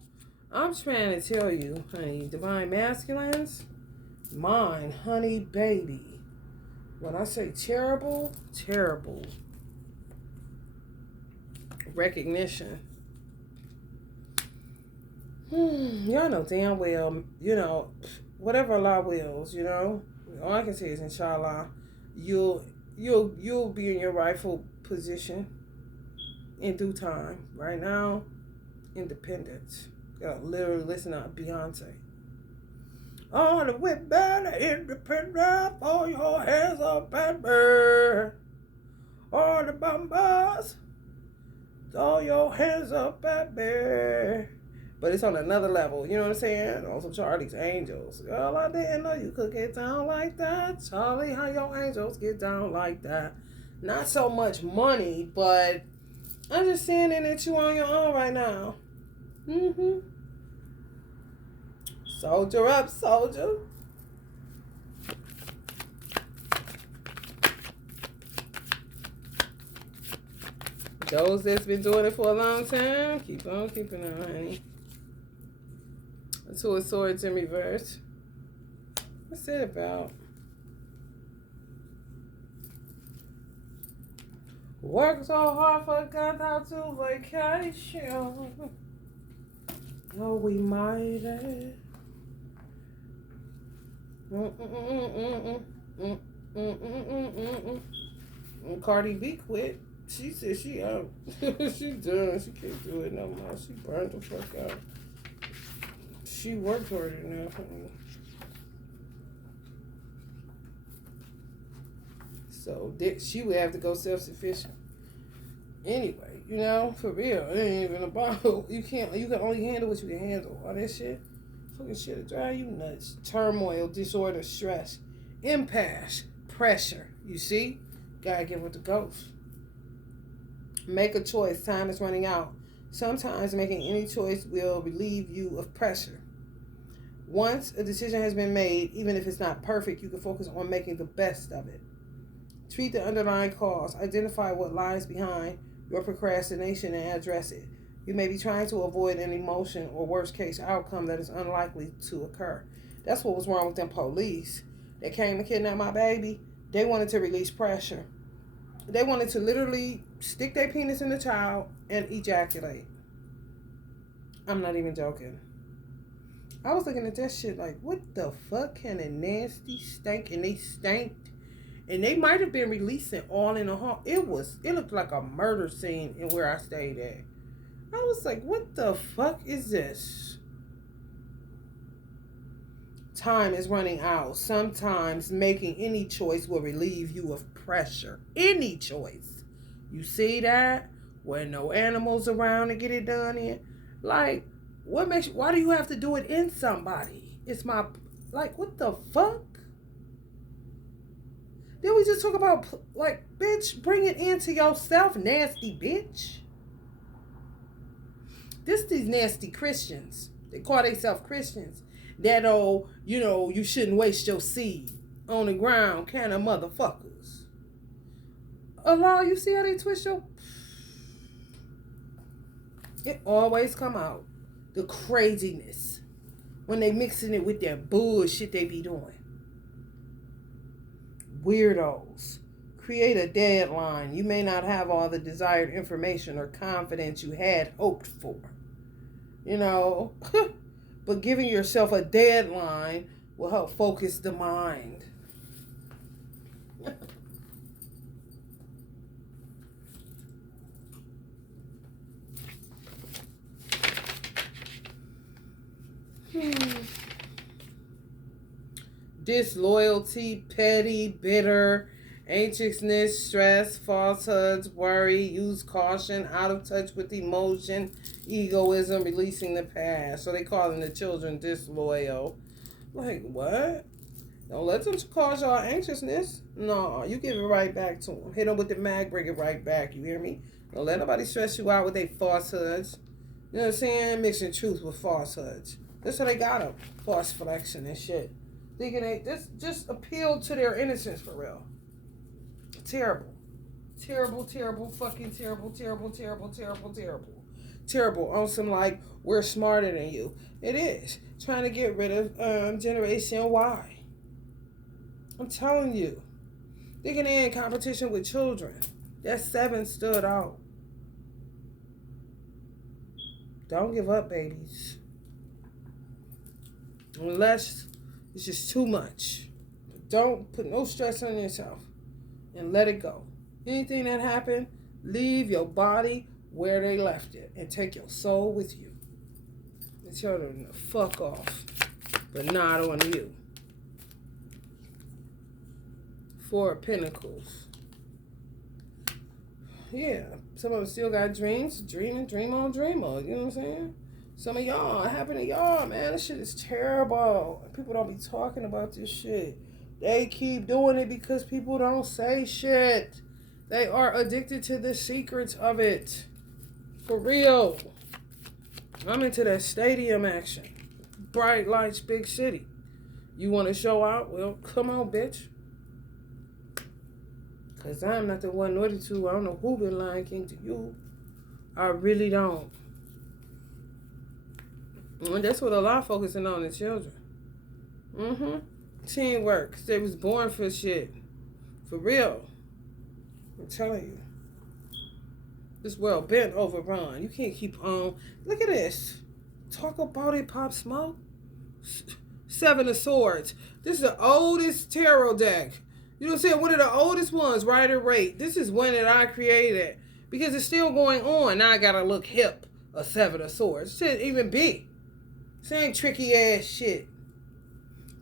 I'm trying to tell you, honey, divine masculines, mine, honey, baby. When I say terrible, terrible. Recognition. Y'all know damn well, whatever Allah wills, all I can say is inshallah, you'll be in your rightful position in due time. Right now, independence. Gotta literally listen to Beyonce. All the women are independent, throw your hands up and burn. All the bombers, throw your hands up and burn. But it's on another level, you know what I'm saying? Also, Charlie's Angels. Girl, I didn't know you could get down like that. Charlie, how your angels get down like that? Not so much money, but understanding that you on your own right now. Soldier up, soldier. Those that's been doing it for a long time, keep on keeping on, honey. Two of Swords in reverse. What's that about? Work so hard, forgot how to vacation. Oh, we might have. Cardi B quit. She said she out. She done. She can't do it no more. She burned the fuck out. She worked harder now. So she would have to go self-sufficient. Anyway, for real. It ain't even about you can only handle what you can handle. All that shit. Fucking shit'll drive you nuts. Turmoil, disorder, stress, impasse, pressure. You see? Gotta give it the ghost. Make a choice. Time is running out. Sometimes making any choice will relieve you of pressure. Once a decision has been made, even if it's not perfect, you can focus on making the best of it. Treat the underlying cause. Identify what lies behind your procrastination and address it. You may be trying to avoid an emotion or worst case outcome that is unlikely to occur. That's what was wrong with them police that came and kidnapped my baby. They wanted to release pressure. They wanted to literally stick their penis in the child and ejaculate. I'm not even joking. I was looking at that shit like, what the fuck kind of nasty stank? And they stanked. And they might have been releasing all in a hall. It looked like a murder scene in where I stayed at. I was like, what the fuck is this? Time is running out. Sometimes making any choice will relieve you of pressure. Any choice. You see that? When no animals around to get it done in. Like, why do you have to do it in somebody? What the fuck? Then we just talk about, bitch, bring it into yourself, nasty bitch. These nasty Christians. They call themselves Christians. That, you shouldn't waste your seed on the ground kind of motherfuckers. Allah, you see how they twist your... It always come out. The craziness. When they mixing it with that bullshit they be doing. Weirdos. Create a deadline. You may not have all the desired information or confidence you had hoped for. But giving yourself a deadline will help focus the mind. disloyalty, petty, bitter, anxiousness, stress, falsehoods, worry, use caution, out of touch with emotion, egoism, releasing the past. So they calling the children disloyal. Like, what? Don't let them cause y'all anxiousness. No, you give it right back to them. Hit them with the mag, bring it right back. You hear me? Don't let nobody stress you out with their falsehoods. You know what I'm saying? Mixing truth with falsehoods. That's how they got them. False flexion and shit. Thinking they just appealed to their innocence for real. Terrible. Terrible, terrible, fucking terrible, terrible, terrible, terrible, terrible. Terrible on some like, we're smarter than you. It is. Trying to get rid of Generation Y. I'm telling you. Thinking they're in competition with children. That 7 stood out. Don't give up, babies. Unless it's just too much. Don't put no stress on yourself. And let it go. Anything that happened, leave your body where they left it. And take your soul with you. And tell them to fuck off. But not on you. 4 of Pentacles. Yeah. Some of them still got dreams. Dream on, dream on. You know what I'm saying? Some of y'all, it happened to y'all, man. This shit is terrible. People don't be talking about this shit. They keep doing it because people don't say shit. They are addicted to the secrets of it. For real. I'm into that stadium action. Bright lights, big city. You want to show out? Well, come on, bitch. Because I'm not the one nor the two. I don't know who been lying king to you. I really don't. And that's what a lot of focusing on the children. Teamwork. 'Cause they was born for shit. For real. I'm telling you. This world been overrun. You can't keep on. Look at this. Talk about it, Pop Smoke. 7 of Swords. This is the oldest tarot deck. You know what I'm saying? One of the oldest ones, Rider Rate. This is one that I created. Because it's still going on. Now I gotta look hip. A 7 of Swords. Shit even big. Same tricky ass shit.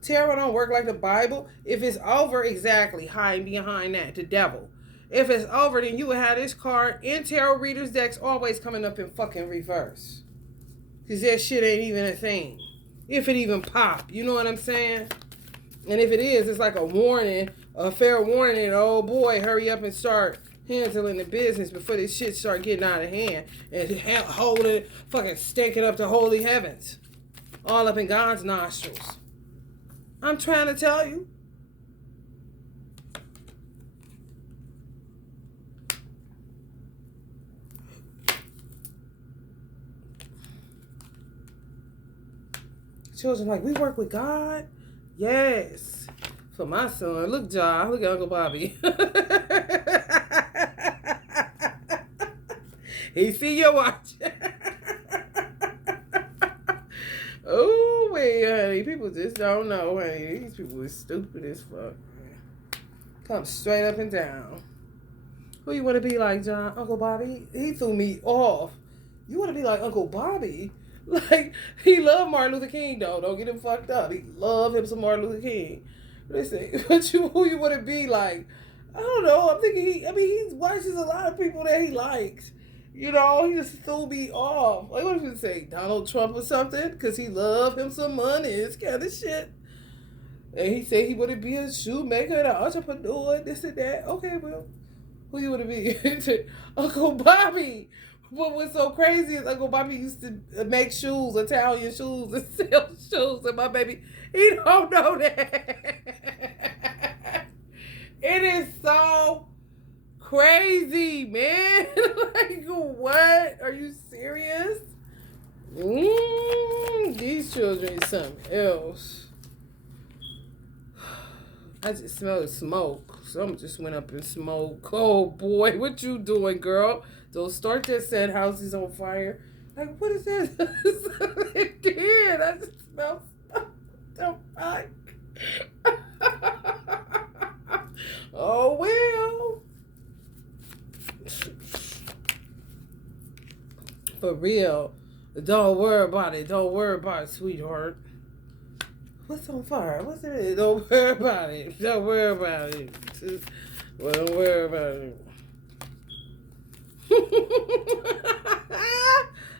Tarot don't work like the Bible. If it's over, exactly, hiding behind that, the devil. If it's over, then you would have this card in tarot readers' decks always coming up in fucking reverse. Because that shit ain't even a thing. If it even pop, you know what I'm saying? And if it is, it's like a warning, a fair warning. Oh boy, hurry up and start handling the business before this shit start getting out of hand. And holding, fucking stinking up to holy heavens. All up in God's nostrils. I'm trying to tell you. Children like, we work with God? Yes. For my son. Look, Ja. Look at Uncle Bobby. He see your watch. Oh, wait, honey. People just don't know, honey. These people are stupid as fuck. Come straight up and down. Who you want to be like, John? Uncle Bobby? He threw me off. You want to be like Uncle Bobby? Like, he loved Martin Luther King, though. Don't get him fucked up. He loved him some Martin Luther King. Listen, who you want to be like? I don't know. I'm thinking he watches a lot of people that he likes. You know, he just threw me off. Like, what if you say, Donald Trump or something? Because he loved him some money. It's kind of shit. And he said he would to be a shoemaker, an entrepreneur, this and that. Okay, well, who you want to be? Uncle Bobby. What was so crazy is Uncle Bobby used to make shoes, Italian shoes, and sell shoes. And my baby, he don't know that. It is so crazy, man. Like, what? Are you serious? These children is something else. I just smell the smoke. Some just went up in smoke. Oh, boy. What you doing, girl? Don't start that said house is on fire. Like, what is that? It did. I just smell smoke. Don't like. Oh, well. For real. Don't worry about it. Don't worry about it, sweetheart. What's on fire? What's it? Don't worry about it. Don't worry about it. Well, don't worry about it.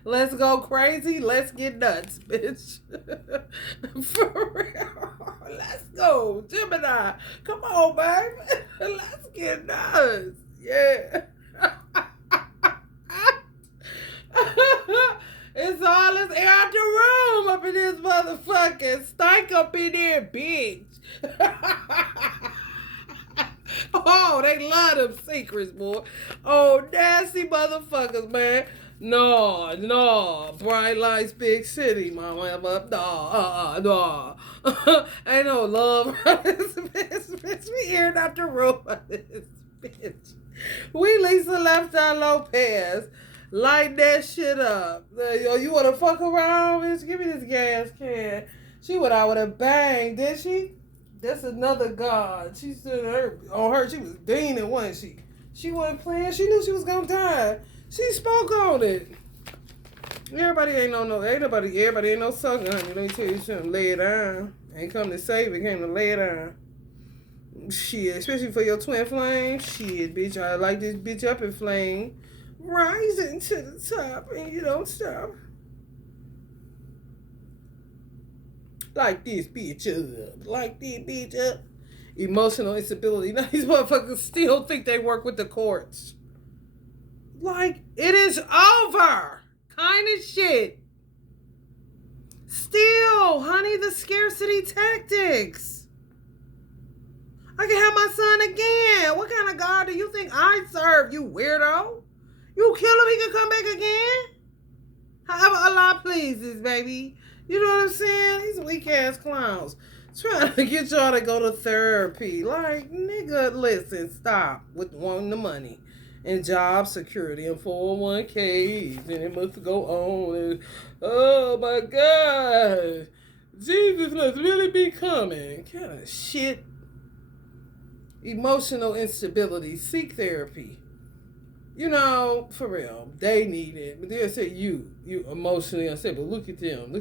Let's go crazy. Let's get nuts, bitch. For real. Let's go. Gemini. Come on, baby. Let's get nuts. Yeah. It's all this air out the room up in this motherfucking stank up in there, bitch. Oh, they love them secrets, boy. Oh, nasty motherfuckers, man. No. Bright lights, big city, mama. No. Ain't no love. This bitch. We airing out the room of this bitch. We Lisa Lifestyle Lopez. Light that shit up. Yo, you want to fuck around, bitch? Give me this gas can. She went out with a bang, did she? That's another god. She stood on her. She was beaning, wasn't she? She wasn't playing. She knew she was gonna die. She spoke on it. Everybody ain't everybody ain't no sucker, honey. Let me tell you something. Lay it down. Ain't come to save it, came to lay it down. Shit, especially for your twin flame. Shit, bitch, I like this bitch up in flame. Rising to the top and you don't stop. Like this bitch up. Like this bitch up. Emotional instability. Now these motherfuckers still think they work with the courts. Like, it is over. Kind of shit. Still, honey, the scarcity tactics. I can have my son again. What kind of God do you think I serve, you weirdo? You kill him, he can come back again? However Allah pleases, baby. You know what I'm saying? These weak ass clowns trying to get y'all to go to therapy. Like, nigga, listen, stop with wanting the money and job security and 401ks, and it must go on. And, oh my God, Jesus must really be coming. Kind of shit. Emotional instability. Seek therapy. You know, for real, they need it. But they'll say you emotionally unstable. Look at them.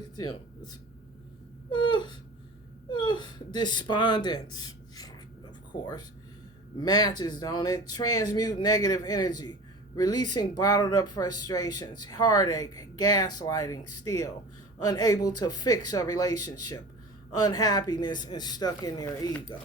Despondence, of course. Matches, don't it? Transmute negative energy. Releasing bottled up frustrations. Heartache. Gaslighting still. Unable to fix a relationship. Unhappiness and stuck in their ego.